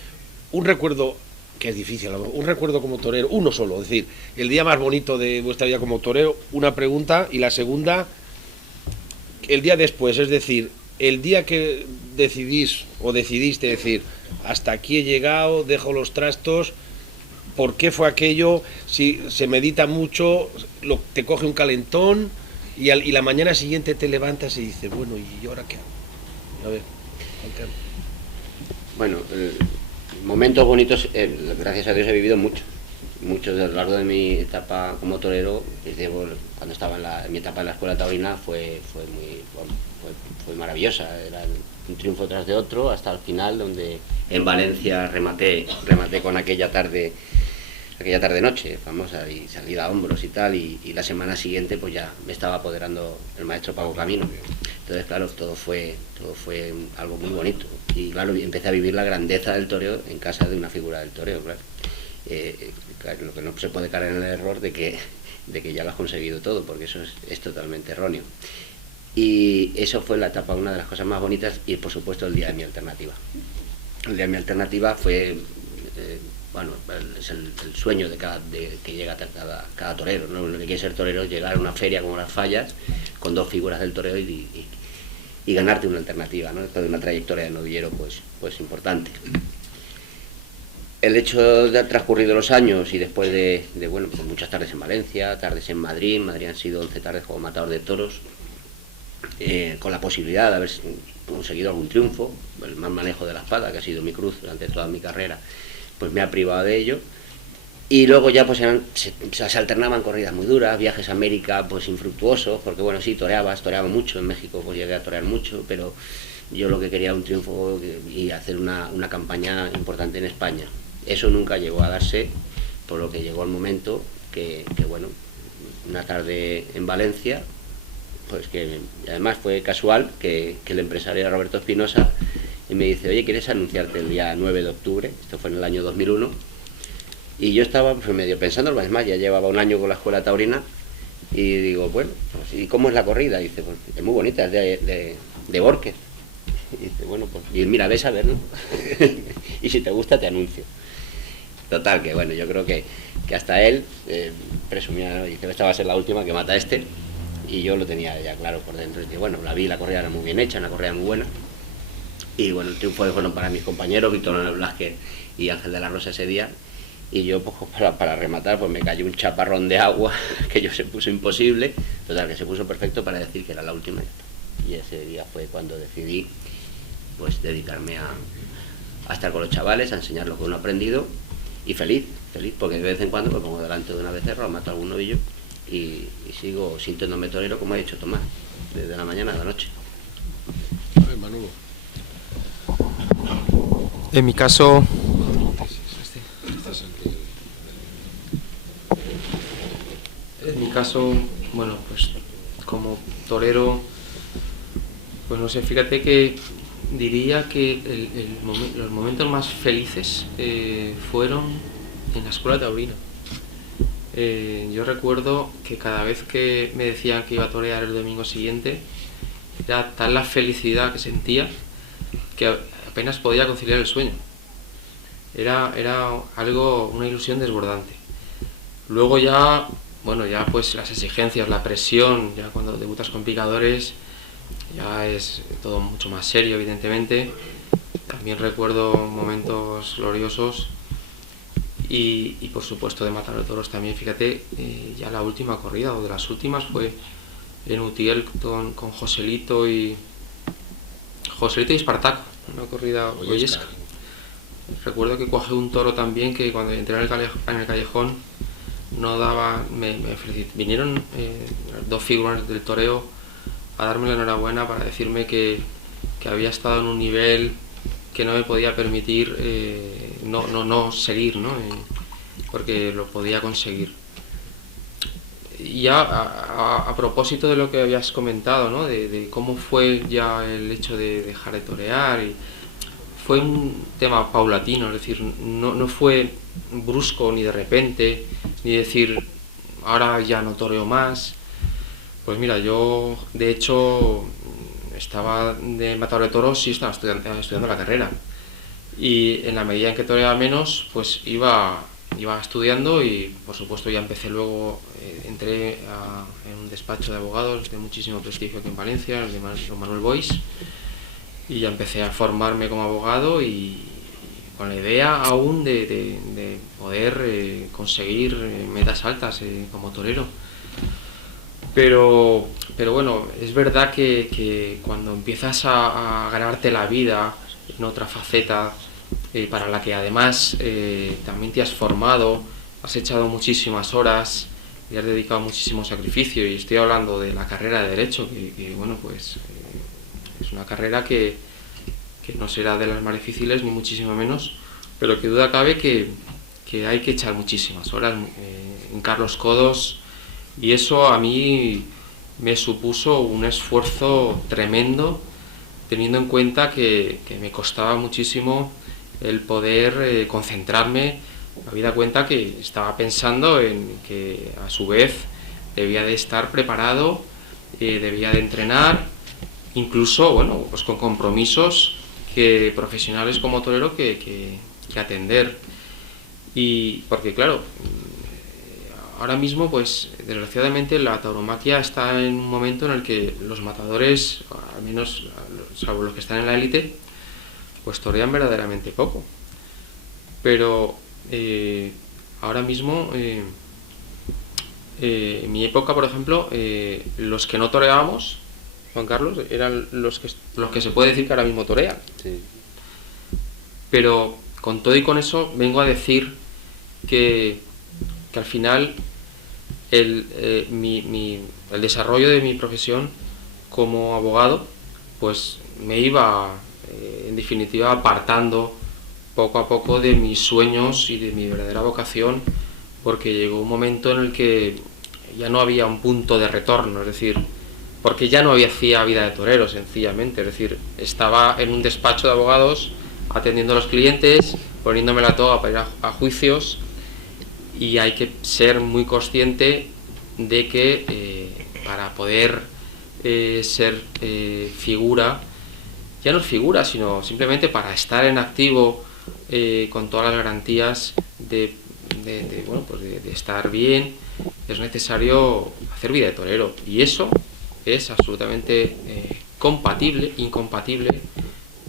Un recuerdo, que es difícil, un recuerdo como torero, uno solo, es decir, el día más bonito de vuestra vida como torero, una pregunta, y la segunda, el día después, es decir, el día que decidiste decir, hasta aquí he llegado, dejo los trastos, ¿por qué fue aquello? Si se medita mucho, te coge un calentón y la mañana siguiente te levantas y dices, bueno, ¿y ahora qué hago? A ver, bueno, momentos bonitos, gracias a Dios he vivido muchos a lo largo de mi etapa como torero. Cuando estaba en mi etapa en la escuela taurina fue maravillosa, era un triunfo tras de otro hasta el final, donde en Valencia rematé con aquella tarde noche famosa, y salida a hombros y tal, y la semana siguiente pues ya me estaba apoderando el maestro Paco Camino. Entonces, claro, todo fue algo muy bonito, y claro, empecé a vivir la grandeza del toreo en casa de una figura del toreo, claro. Lo que no se puede caer en el error de que ya lo has conseguido todo, porque eso es totalmente erróneo. Y eso fue la etapa, una de las cosas más bonitas, y por supuesto el día de mi alternativa. El día de mi alternativa fue, es el sueño que llega cada torero, ¿no? Lo que quiere ser torero es llegar a una feria como Las Fallas con dos figuras del toreo y ganarte una alternativa, ¿no? Después de una trayectoria de novillero pues importante. El hecho de haber transcurrido los años y después de pues muchas tardes en Valencia, tardes en Madrid han sido 11 tardes como matador de toros, con la posibilidad de haber conseguido algún triunfo. El mal manejo de la espada, que ha sido mi cruz durante toda mi carrera, pues me ha privado de ello. Y luego ya pues se alternaban corridas muy duras, viajes a América pues infructuosos, porque bueno, sí, toreaba mucho en México, pues llegué a torear mucho, pero yo lo que quería era un triunfo y hacer una campaña importante en España. Eso nunca llegó a darse, por lo que llegó el momento que bueno, una tarde en Valencia, pues que además fue casual que el empresario era Roberto Espinosa, y me dice, oye, ¿quieres anunciarte el día 9 de octubre? Esto fue en el año 2001, y yo estaba pues medio pensando, además ya llevaba un año con la escuela taurina, y digo, bueno, pues, ¿y cómo es la corrida? Y dice, pues es muy bonita, es de Borges. Y dice, bueno, pues y mira, ves a ver, ¿no? Y si te gusta te anuncio. Total, que bueno, yo creo que hasta él presumía, ¿no? Dice, esta va a ser la última que mata a este, y yo lo tenía ya claro por dentro. Y bueno, la corrida era muy bien hecha, una corrida muy buena, y bueno, el triunfo fueron para mis compañeros, Víctor Manuel Blasquez y Ángel de la Rosa ese día, y yo pues para rematar pues me cayó un chaparrón de agua que yo se puso imposible, total, que se puso perfecto para decir que era la última, y ese día fue cuando decidí pues dedicarme a estar con los chavales, a enseñar lo que uno ha aprendido, y feliz, porque de vez en cuando me pongo delante de una becerra, mato algún novillo y sigo sintiéndome torero, como ha dicho Tomás, desde la mañana a la noche. Ay, Manolo. En mi caso, bueno, pues como torero, pues no sé, fíjate que diría que los momentos más felices fueron en la escuela taurina. Yo recuerdo que cada vez que me decían que iba a torear el domingo siguiente, era tal la felicidad que sentía que apenas podía conciliar el sueño. Era algo, una ilusión desbordante. Luego ya, bueno, ya pues las exigencias, la presión, ya cuando debutas con picadores, ya es todo mucho más serio, evidentemente. También recuerdo momentos gloriosos y por supuesto de matar a toros también. Fíjate, ya la última corrida, o de las últimas, fue en Utiel con Joselito y Espartaco, una corrida goyesca. Recuerdo que cuajé un toro también que cuando entré en el callejón no daba, me vinieron dos figuras del toreo a darme la enhorabuena para decirme que había estado en un nivel que no me podía permitir no seguir, ¿no? Porque lo podía conseguir. Y ya a propósito de lo que habías comentado, ¿no? De cómo fue ya el hecho de dejar de torear, fue un tema paulatino, es decir, no fue brusco ni de repente, ni decir ahora ya no toreo más. Pues mira, yo de hecho estaba de matador de toros y estaba estudiando la carrera, y en la medida en que toreaba menos, pues iba estudiando, y por supuesto ya empecé luego, entré en un despacho de abogados de muchísimo prestigio aquí en Valencia, el de Manuel Boix, y ya empecé a formarme como abogado, y con la idea aún de poder conseguir metas altas como torero. Pero bueno, es verdad que cuando empiezas a ganarte la vida en otra faceta, para la que además también te has formado, has echado muchísimas horas y has dedicado muchísimo sacrificio, y estoy hablando de la carrera de Derecho, que bueno, pues es una carrera que no será de las más difíciles, ni muchísimo menos, pero que duda cabe que hay que echar muchísimas horas, hincar los codos, y eso a mí me supuso un esfuerzo tremendo, teniendo en cuenta que me costaba muchísimo el poder concentrarme, habida cuenta que estaba pensando en que a su vez debía de estar preparado, debía de entrenar, incluso bueno, pues con compromisos profesionales como torero que atender. Y porque claro, ahora mismo pues desgraciadamente la tauromaquia está en un momento en el que los matadores, al menos salvo los que están en la élite, pues torean verdaderamente poco. Pero ahora mismo, en mi época, por ejemplo, los que no toreábamos, Juan Carlos, eran los que se puede decir que ahora mismo torean. Sí. Pero con todo y con eso vengo a decir que al final el desarrollo de mi profesión como abogado pues me iba en definitiva apartando poco a poco de mis sueños y de mi verdadera vocación, porque llegó un momento en el que ya no había un punto de retorno, es decir, porque ya no hacía vida de torero sencillamente, es decir, estaba en un despacho de abogados atendiendo a los clientes, poniéndome la toga para ir a juicios, y hay que ser muy consciente de que para poder ser figura, ya no es figura, sino simplemente para estar en activo con todas las garantías de estar bien, es necesario hacer vida de torero, y eso es absolutamente incompatible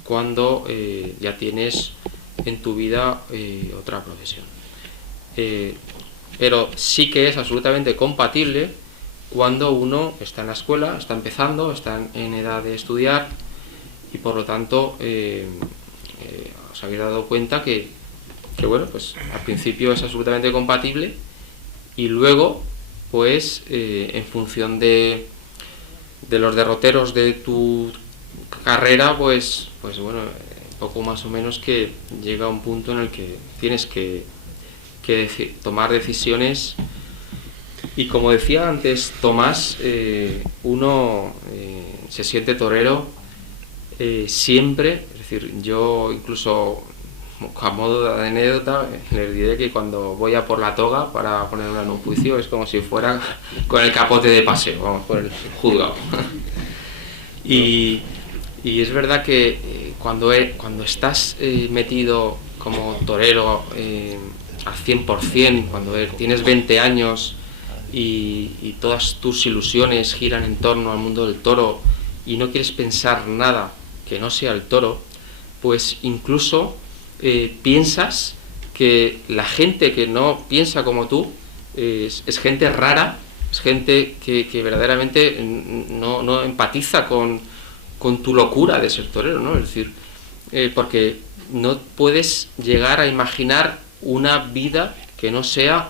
cuando ya tienes en tu vida otra profesión. Pero sí que es absolutamente compatible cuando uno está en la escuela, está empezando, está en edad de estudiar, y por lo tanto os habéis dado cuenta que bueno, pues al principio es absolutamente compatible y luego, pues en función de los derroteros de tu carrera, pues bueno, poco más o menos que llega un punto en el que tienes que tomar decisiones. Y como decía antes Tomás, uno se siente torero siempre. Es decir, yo incluso a modo de anécdota les diré que cuando voy a por la toga para ponerla en un juicio es como si fuera con el capote de paseo, vamos, por el juzgado. Y es verdad que cuando estás metido como torero al 100%, cuando tienes 20 años y todas tus ilusiones giran en torno al mundo del toro y no quieres pensar nada que no sea el toro, pues incluso piensas que la gente que no piensa como tú es gente rara, es gente que verdaderamente no empatiza con tu locura de ser torero, ¿no? Es decir, porque no puedes llegar a imaginar una vida que no sea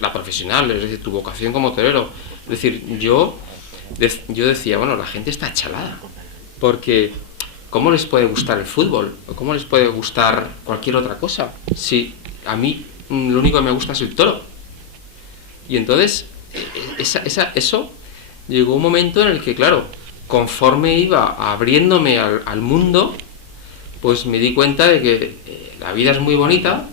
la profesional, es decir, tu vocación como torero. Es decir, yo decía, bueno, la gente está chalada, porque ¿cómo les puede gustar el fútbol? ¿O cómo les puede gustar cualquier otra cosa? Si a mí lo único que me gusta es el toro. Y entonces, eso llegó un momento en el que, claro, conforme iba abriéndome al mundo, pues me di cuenta de que la vida es muy bonita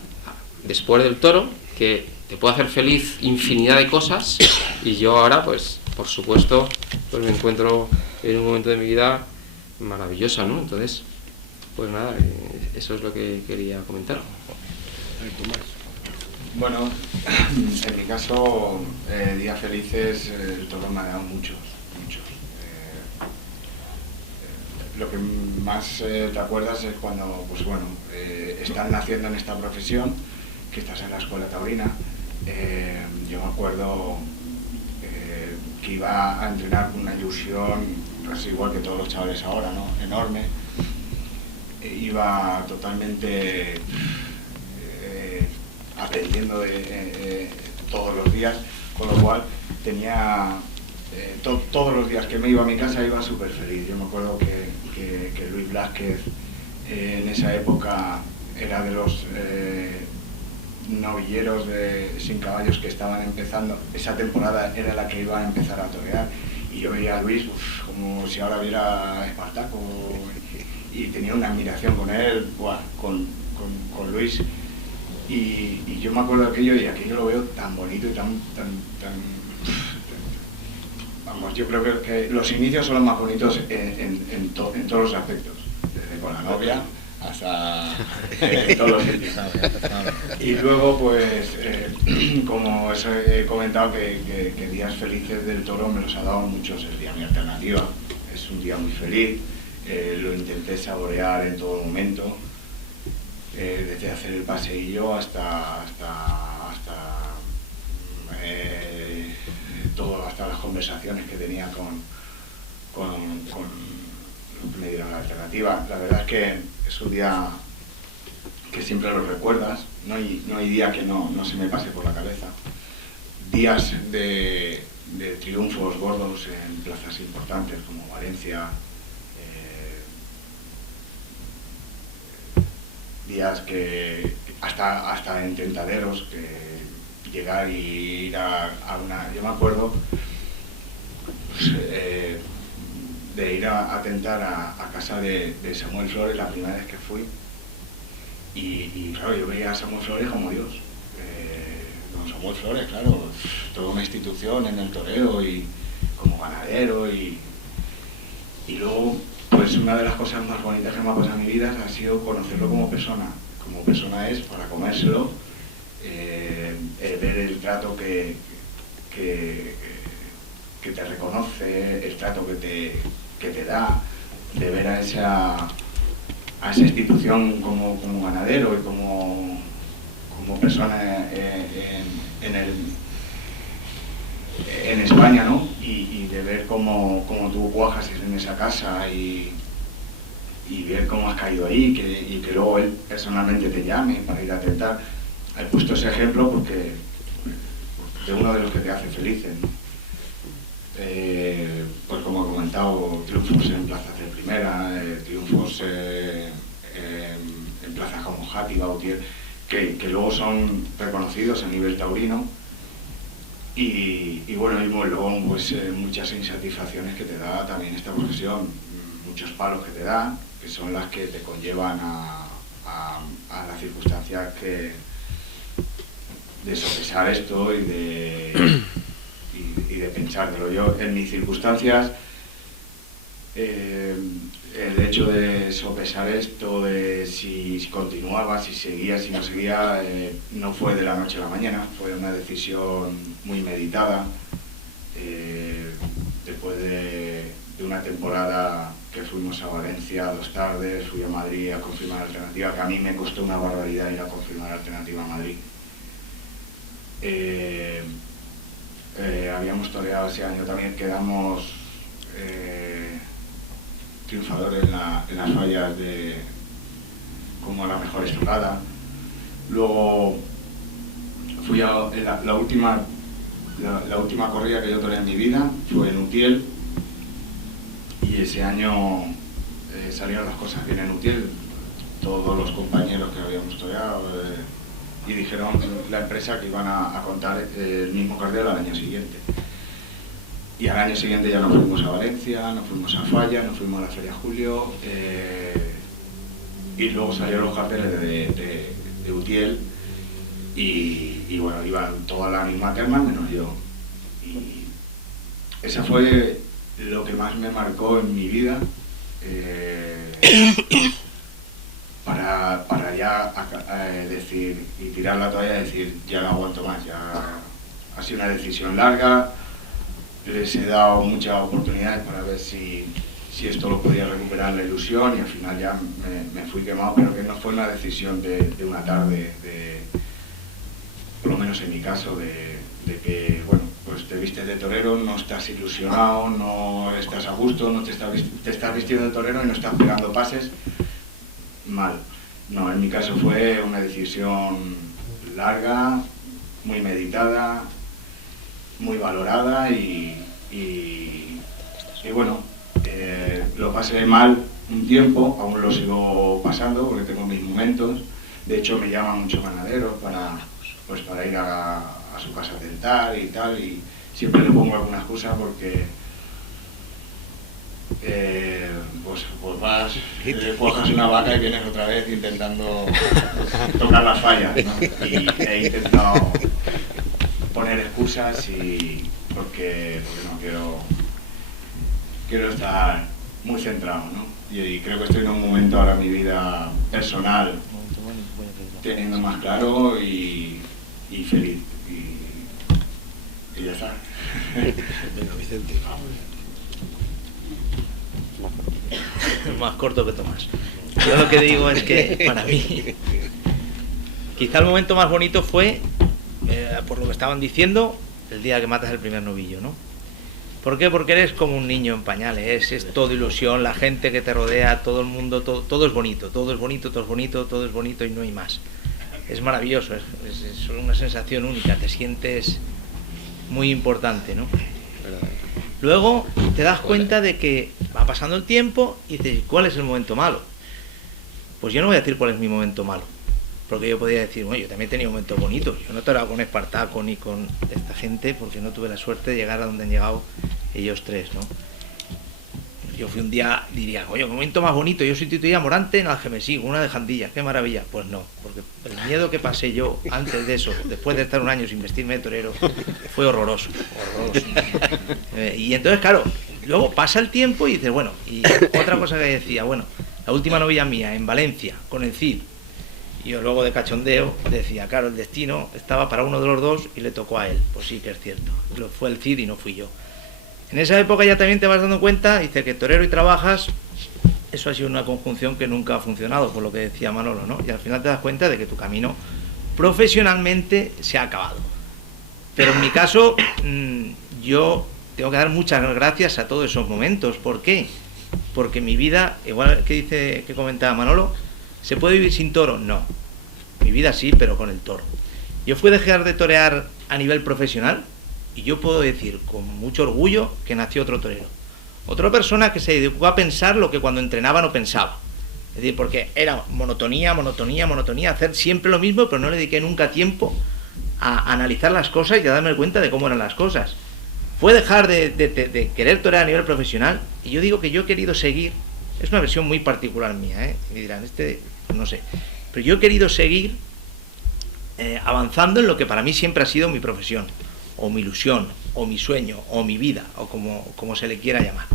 después del toro, que te puede hacer feliz infinidad de cosas, y yo ahora, pues, por supuesto, pues me encuentro en un momento de mi vida maravillosa, ¿no? Entonces, pues nada, eso es lo que quería comentar. Bueno, en mi caso, días felices, el toro me ha dado muchos. Lo que más te acuerdas es cuando, pues bueno, estás naciendo en esta profesión, que estás en la escuela taurina. Yo me acuerdo que iba a entrenar con una ilusión, casi igual que todos los chavales ahora, ¿no? Enorme. Iba totalmente aprendiendo todos los días, con lo cual tenía todos los días que me iba a mi casa iba súper feliz. Yo me acuerdo que Luis Blázquez en esa época era de los novilleros sin caballos que estaban empezando. Esa temporada era la que iba a empezar a torear y yo veía a Luis como si ahora viera a Espartaco, y tenía una admiración con él, con Luis. Y yo me acuerdo de aquello, y aquello lo veo tan bonito y tan vamos, yo creo que los inicios son los más bonitos en todos los aspectos, desde con la novia hasta todos los sitios. Y luego, pues, como os he comentado, que días felices del toro me los ha dado muchos. El día Mi Alternativa es un día muy feliz, lo intenté saborear en todo momento. Desde hacer el paseillo hasta las conversaciones que tenía con los que me dieron la alternativa. La verdad es que es un día que siempre lo recuerdas, no hay día que no se me pase por la cabeza. Días de triunfos gordos en plazas importantes como Valencia, días que hasta en Tentaderos, que llegar y ir a una... Yo me acuerdo pues, de ir a tentar a casa de Samuel Flores la primera vez que fui, y claro, yo veía a Samuel Flores como Dios. Don Samuel Flores, claro, toda una institución en el toreo y como ganadero, y luego, pues una de las cosas más bonitas que me ha pasado en mi vida ha sido conocerlo como persona. Como persona es para comérselo, ver el trato que te reconoce, el trato que te da, de ver a esa institución como ganadero y como persona en España, ¿no? Y de ver cómo tú cuajas en esa casa y y ver cómo has caído ahí y que luego él personalmente te llame para ir a tentar. He puesto ese ejemplo porque de uno de los que te hace felices, ¿no? Pues como he comentado, triunfos en plazas de primera, triunfos en plazas como Játiva o Utiel, que luego son reconocidos a nivel taurino. Y bueno, y luego pues muchas insatisfacciones que te da también esta profesión, muchos palos que te da, que son las que te conllevan a las circunstancias de sopesar esto y de pensártelo. Yo, en mis circunstancias, el hecho de sopesar esto, de si continuaba, si seguía, si no seguía, no fue de la noche a la mañana, fue una decisión muy meditada. Después de una temporada que fuimos a Valencia 2 tardes, fui a Madrid a confirmar Alternativa, que a mí me costó una barbaridad ir a confirmar Alternativa a Madrid. Habíamos toreado ese año también, quedamos triunfadores en las fallas como la mejor estocada. Luego fui a la última corrida que yo toreé en mi vida, fue en Utiel, y ese año salieron las cosas bien en Utiel. Todos los compañeros que habíamos toreado y dijeron la empresa que iban a contar el mismo cartel al año siguiente. Y al año siguiente ya nos fuimos a Valencia, nos fuimos a Falla, nos fuimos a la Feria Julio, y luego salieron los carteles de Utiel, y bueno, iban toda la misma terna menos yo. Y esa fue lo que más me marcó en mi vida, para ya decir y tirar la toalla y decir ya no aguanto más, ya ha sido una decisión larga. Les he dado muchas oportunidades para ver si esto lo podía recuperar la ilusión, y al final ya me fui quemado, pero que no fue una decisión de una tarde, por lo menos en mi caso, de que, bueno, pues te vistes de torero, no estás ilusionado, no estás a gusto, no te estás vistiendo de torero y no estás pegando pases, mal. No, en mi caso fue una decisión larga, muy meditada, muy valorada, y bueno, lo pasé mal un tiempo, aún lo sigo pasando porque tengo mis momentos. De hecho me llaman muchos ganaderos para ir a su casa a tentar y tal, y siempre le pongo alguna excusa porque pues vas, cuajas una vaca y vienes otra vez intentando tocar las fallas, ¿no? Y he intentado poner excusas porque no quiero estar muy centrado, ¿no? Y creo que estoy en un momento ahora en mi vida personal teniendo más claro y feliz, y ya está. Venga, Vicente. Más corto que Tomás. Yo lo que digo es que para mí quizá el momento más bonito fue, por lo que estaban diciendo, el día que matas el primer novillo, ¿no? ¿Por qué? Porque eres como un niño en pañales, es todo ilusión, la gente que te rodea, todo el mundo, todo es bonito, todo es bonito, todo es bonito, todo es bonito y no hay más. Es maravilloso, es una sensación única, te sientes muy importante, ¿no? Luego te das cuenta de que va pasando el tiempo y dices, ¿cuál es el momento malo? Pues yo no voy a decir cuál es mi momento malo, porque yo podría decir, bueno, yo también he tenido momentos bonitos. Yo no he toreado con Espartaco ni con esta gente porque no tuve la suerte de llegar a donde han llegado ellos tres, ¿no? Yo fui un día, diría, oye, un momento más bonito, yo sustituía a Morante en Algemesí, con una de Jandilla, qué maravilla. Pues no, porque el miedo que pasé yo antes de eso, después de estar un año sin vestirme de torero, fue horroroso. Y entonces, claro, luego pasa el tiempo y dices, bueno, y otra cosa que decía, bueno, la última novilla mía en Valencia, con el Cid, y yo luego de cachondeo decía, claro, el destino estaba para uno de los dos y le tocó a él. Pues sí que es cierto, fue el Cid y no fui yo. En esa época ya también te vas dando cuenta, dice que torero y trabajas, eso ha sido una conjunción que nunca ha funcionado, por lo que decía Manolo, ¿no? Y al final te das cuenta de que tu camino profesionalmente se ha acabado. Pero en mi caso, yo tengo que dar muchas gracias a todos esos momentos. ¿Por qué? porque mi vida, igual que comentaba Manolo, ¿se puede vivir sin toro? No. Mi vida sí, pero con el toro. Yo fui a dejar de torear a nivel profesional y yo puedo decir con mucho orgullo que nació otro torero. Otra persona que se dedicó a pensar lo que cuando entrenaba no pensaba. Es decir, porque era monotonía, hacer siempre lo mismo, pero no le dediqué nunca tiempo a analizar las cosas y a darme cuenta de cómo eran las cosas. Fue dejar de querer torear a nivel profesional, y yo digo que yo he querido seguir, es una versión muy particular mía, y dirán, no sé, pero yo he querido seguir avanzando en lo que para mí siempre ha sido mi profesión, o mi ilusión, o mi sueño, o mi vida, o como se le quiera llamar.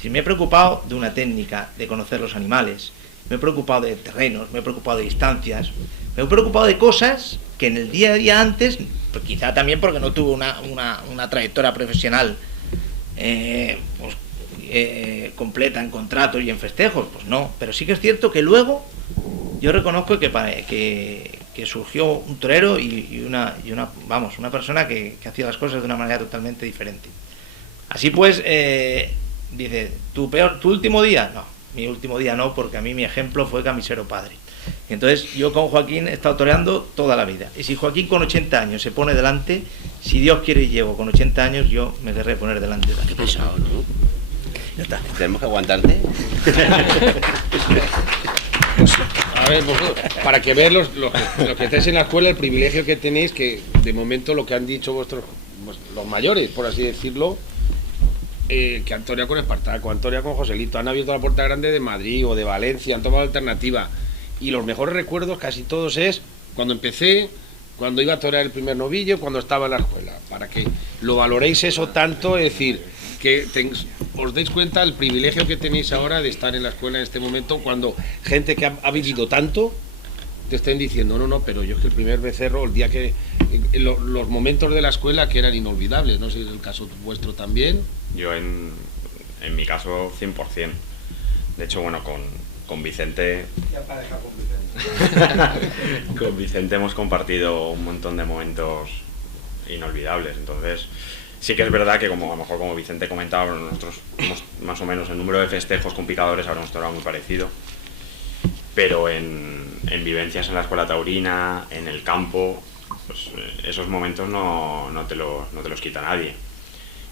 Si me he preocupado de una técnica, de conocer los animales, me he preocupado de terrenos, me he preocupado de distancias, me he preocupado de cosas que en el día a día antes, pues quizá también porque no tuve una trayectoria profesional completa en contratos y en festejos, pues no, pero sí que es cierto que luego yo reconozco que surgió un torero y una persona que hacía las cosas de una manera totalmente diferente. Así pues, dice, ¿tu último día? No, mi último día no, porque a mí mi ejemplo fue Camisero Padre. Entonces yo con Joaquín he estado toreando toda la vida, y si Joaquín con 80 años se pone delante, si Dios quiere y llego con 80 años, yo me querré poner delante de Qué pesado, ¿no? Ya está. Tenemos que aguantarte. A ver, para que vean los que estáis en la escuela, el privilegio que tenéis, que de momento lo que han dicho los mayores, por así decirlo, que han toreado con Espartaco, han toreado con Joselito, han abierto la Puerta Grande de Madrid o de Valencia, han tomado alternativa. Y los mejores recuerdos, casi todos, es cuando empecé, cuando iba a torear el primer novillo, cuando estaba en la escuela. Para que lo valoréis eso tanto, es decir, que os deis cuenta del privilegio que tenéis ahora de estar en la escuela en este momento, cuando gente que ha vivido tanto te estén diciendo, no, pero yo es que el primer becerro, el día que los momentos de la escuela que eran inolvidables, no sé si es el caso vuestro también. Yo en mi caso 100%. De hecho, bueno, con Vicente con Vicente hemos compartido un montón de momentos inolvidables. Entonces sí que es verdad que, como a lo mejor como Vicente comentaba, nosotros más o menos el número de festejos con picadores habremos toreado muy parecido, pero en vivencias en la escuela taurina, en el campo, pues esos momentos no te los quita nadie.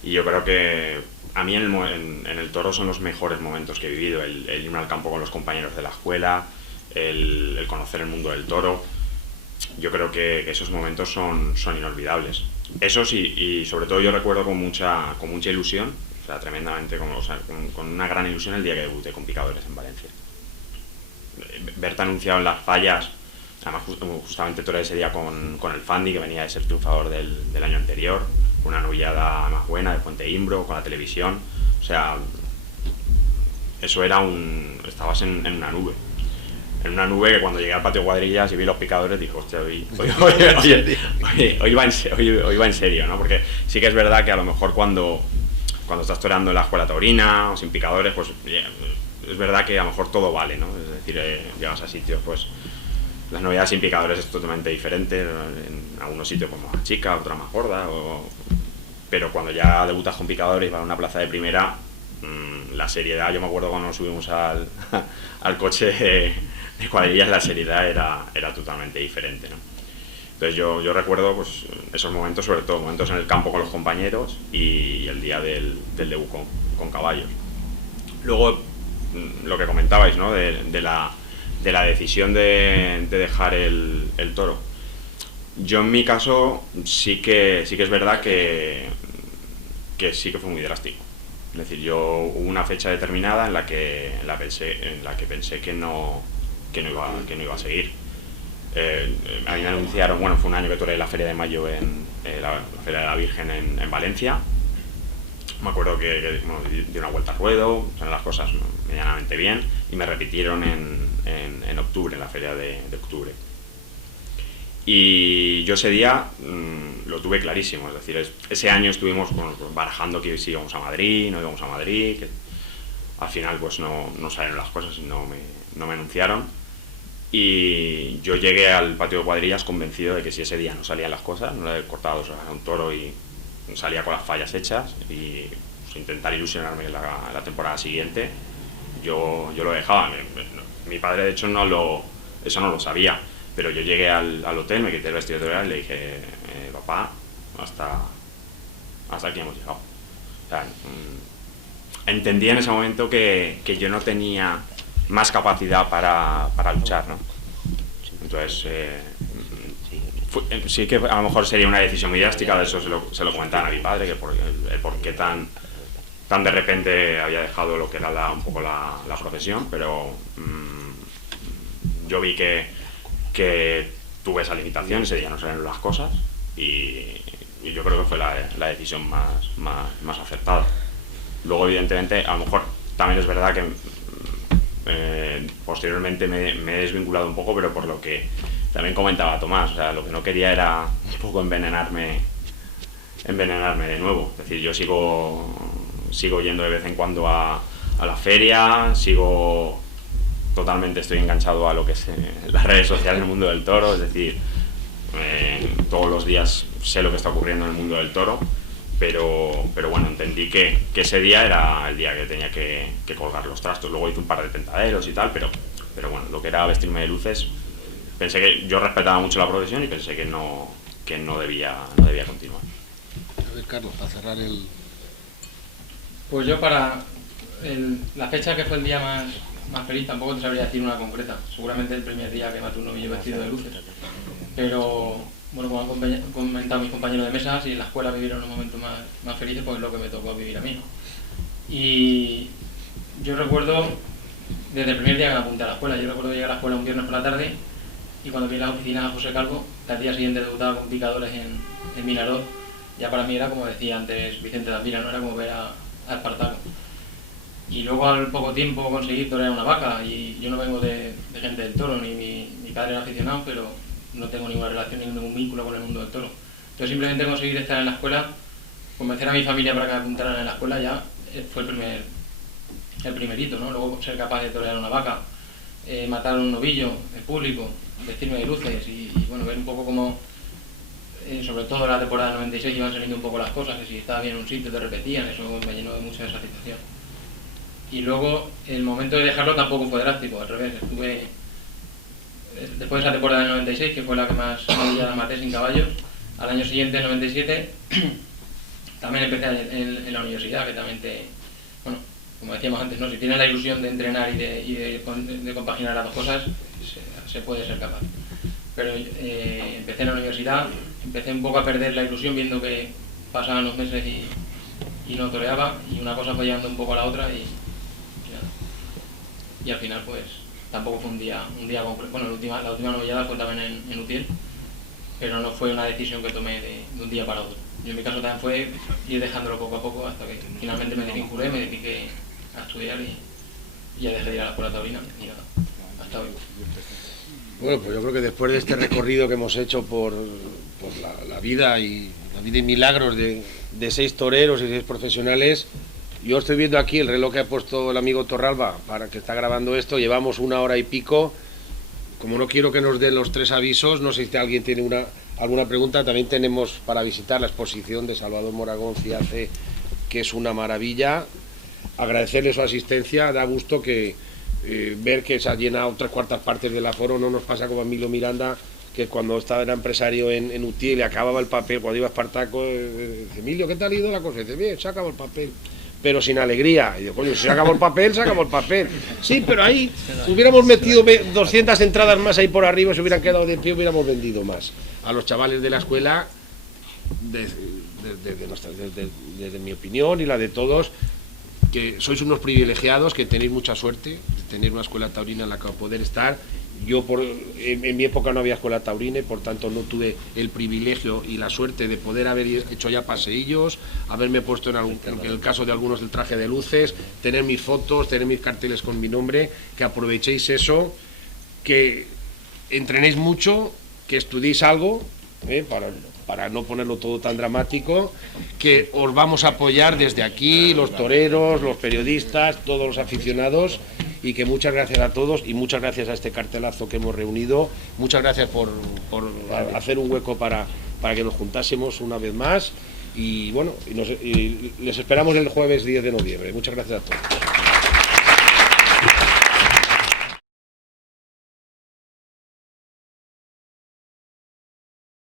Y yo creo que a mí en el toro son los mejores momentos que he vivido, el irme al campo con los compañeros de la escuela, el conocer el mundo del toro. Yo creo que esos momentos son inolvidables. Esos y sobre todo yo recuerdo con mucha ilusión, o sea, tremendamente, con una gran ilusión el día que debuté con picadores en Valencia. Verte anunciado en las fallas, además justamente toreé ese día con el Fandi, que venía de ser triunfador del año anterior, una novillada más buena de Fuente Imbro, con la televisión, o sea, eso era estabas en una nube. En una nube que cuando llegué al patio cuadrillas y vi los picadores dije, hostia, hoy va en serio, ¿no? Porque sí que es verdad que a lo mejor cuando estás toreando en la escuela taurina o sin picadores, pues es verdad que a lo mejor todo vale, ¿no? Es decir, llegas a sitios, pues las novedades sin picadores es totalmente diferente, en algunos sitios pues más chica, otra más gorda, pero cuando ya debutas con picadores y vas a una plaza de primera, la seriedad, yo me acuerdo cuando nos subimos al coche de cuadrillas, la seriedad era totalmente diferente, ¿no? Entonces yo recuerdo pues esos momentos, sobre todo momentos en el campo con los compañeros y el día del debut con caballos. Luego lo que comentabais, ¿no? de la decisión de dejar el toro. Yo en mi caso sí que es verdad que sí que fue muy drástico. Es decir, yo hubo una fecha determinada en la que pensé que no iba a seguir. A mí me anunciaron, bueno, fue un año que toreé la Feria de Mayo la Feria de la Virgen en Valencia. Me acuerdo que di una vuelta al ruedo, son las cosas medianamente bien, y me repitieron en octubre, en la Feria de octubre. Y yo ese día lo tuve clarísimo, es decir, ese año estuvimos barajando que si íbamos a Madrid, no íbamos a Madrid, que al final pues no salieron las cosas y no me anunciaron. Y yo llegué al patio de cuadrillas convencido de que si ese día no salían las cosas, no le había cortado a un toro y salía con las fallas hechas, y pues, intentar ilusionarme la temporada siguiente, yo lo dejaba. Mi padre, de hecho, eso no lo sabía, pero yo llegué al hotel, me quité el vestido de torero y le dije, papá, hasta aquí hemos llegado. O sea, entendí en ese momento que yo no tenía más capacidad para luchar, ¿no? Entonces, sí que a lo mejor sería una decisión muy drástica, de eso se lo comentaban a mi padre, que el por qué tan de repente había dejado lo que era un poco la profesión, pero yo vi que tuve esa limitación, ese día no salieron las cosas y yo creo que fue la decisión más acertada. Luego, evidentemente, a lo mejor también es verdad que posteriormente me he desvinculado un poco, pero por lo que también comentaba Tomás, o sea, lo que no quería era un poco envenenarme de nuevo. Es decir, yo sigo yendo de vez en cuando a la feria, estoy enganchado a lo que es las redes sociales en el mundo del toro, es decir, todos los días sé lo que está ocurriendo en el mundo del toro, pero bueno, entendí que ese día era el día que tenía que colgar los trastos. Luego hice un par de tentaderos y tal, pero bueno, lo que era vestirme de luces, pensé que yo respetaba mucho la profesión y pensé que no debía continuar. A ver, Carlos, para cerrar el... Pues yo para la fecha que fue el día más feliz tampoco te sabría decir una concreta. Seguramente el primer día que maté un novillo vestido de luces. Pero bueno, como han comentado mis compañeros de mesa, si en la escuela vivieron los momentos más felices, pues es lo que me tocó vivir a mí, ¿no? Y yo recuerdo, desde el primer día que me apunté a la escuela, yo recuerdo llegar a la escuela un viernes por la tarde y cuando vi en la oficina a José Calvo, que al día siguiente debutaba con picadores en Vinaròs, ya para mí era como decía antes Vicente Dambira, no era como ver a Espartaco. Y luego al poco tiempo conseguí torear una vaca, y yo no vengo de gente del toro, ni mi padre era aficionado, pero no tengo ninguna relación ni ningún vínculo con el mundo del toro. Entonces simplemente conseguir estar en la escuela, convencer a mi familia para que me apuntaran en la escuela, ya fue el primer hito, ¿no? Luego ser capaz de torear una vaca, matar un novillo en público, vestirme de luces y bueno, ver un poco cómo, sobre todo en la temporada 96, iban saliendo un poco las cosas, que si estaba bien en un sitio te repetían, eso me llenó de mucha satisfacción. Y luego el momento de dejarlo tampoco fue drástico, al revés, estuve después de esa temporada del 96, que fue la que más novilladas maté sin caballos, al año siguiente, el 97, también empecé en la universidad, que también bueno, como decíamos antes, ¿no? Si tienes la ilusión de entrenar y de compaginar las dos cosas, se puede ser capaz. Pero empecé en la universidad, empecé un poco a perder la ilusión viendo que pasaban los meses y no toreaba, y una cosa fue llevando un poco a la otra y al final pues tampoco fue un día concreto. Bueno, la última novillada fue también en Utiel, pero no fue una decisión que tomé de un día para otro. Yo en mi caso también fue ir dejándolo poco a poco hasta que finalmente me desvinculé, me dediqué a estudiar y ya dejé de ir a la escuela taurina y nada, hasta hoy. Bueno, pues yo creo que después de este recorrido que hemos hecho por la vida y milagros de 6 toreros y 6 profesionales, yo estoy viendo aquí el reloj que ha puesto el amigo Torralba para que está grabando esto, llevamos 1 hora y pico. Como no quiero que nos den los 3 avisos, no sé si alguien tiene alguna pregunta. También tenemos para visitar la exposición de Salvador Moragón Ciace, que es una maravilla. Agradecerle su asistencia, da gusto que ver que se ha llenado 3/4 partes del aforo. No nos pasa como a Emilio Miranda, que cuando era empresario en Utiel le acababa el papel, cuando iba a Espartaco, dice, Emilio, ¿qué tal ha ido la cosa? Dice, bien, se acabó el papel, pero sin alegría. Y digo, coño, si se acabó el papel, se acabó el papel. Sí, pero ahí, si hubiéramos metido 200 entradas más ahí por arriba, se hubieran quedado de pie, hubiéramos vendido más. A los chavales de la escuela, desde mi opinión y la de todos, que sois unos privilegiados, que tenéis mucha suerte de tener una escuela taurina en la que poder estar. Yo en mi época no había escuela taurina y por tanto no tuve el privilegio y la suerte de poder haber hecho ya paseillos, haberme puesto en el caso de algunos del traje de luces, tener mis fotos, tener mis carteles con mi nombre, que aprovechéis eso, que entrenéis mucho, que estudiéis algo, para no ponerlo todo tan dramático, que os vamos a apoyar desde aquí, los toreros, los periodistas, todos los aficionados, y que muchas gracias a todos y muchas gracias a este cartelazo que hemos reunido. Muchas gracias por hacer un hueco para que nos juntásemos una vez más, y bueno, y les esperamos el jueves 10 de noviembre. Muchas gracias a todos.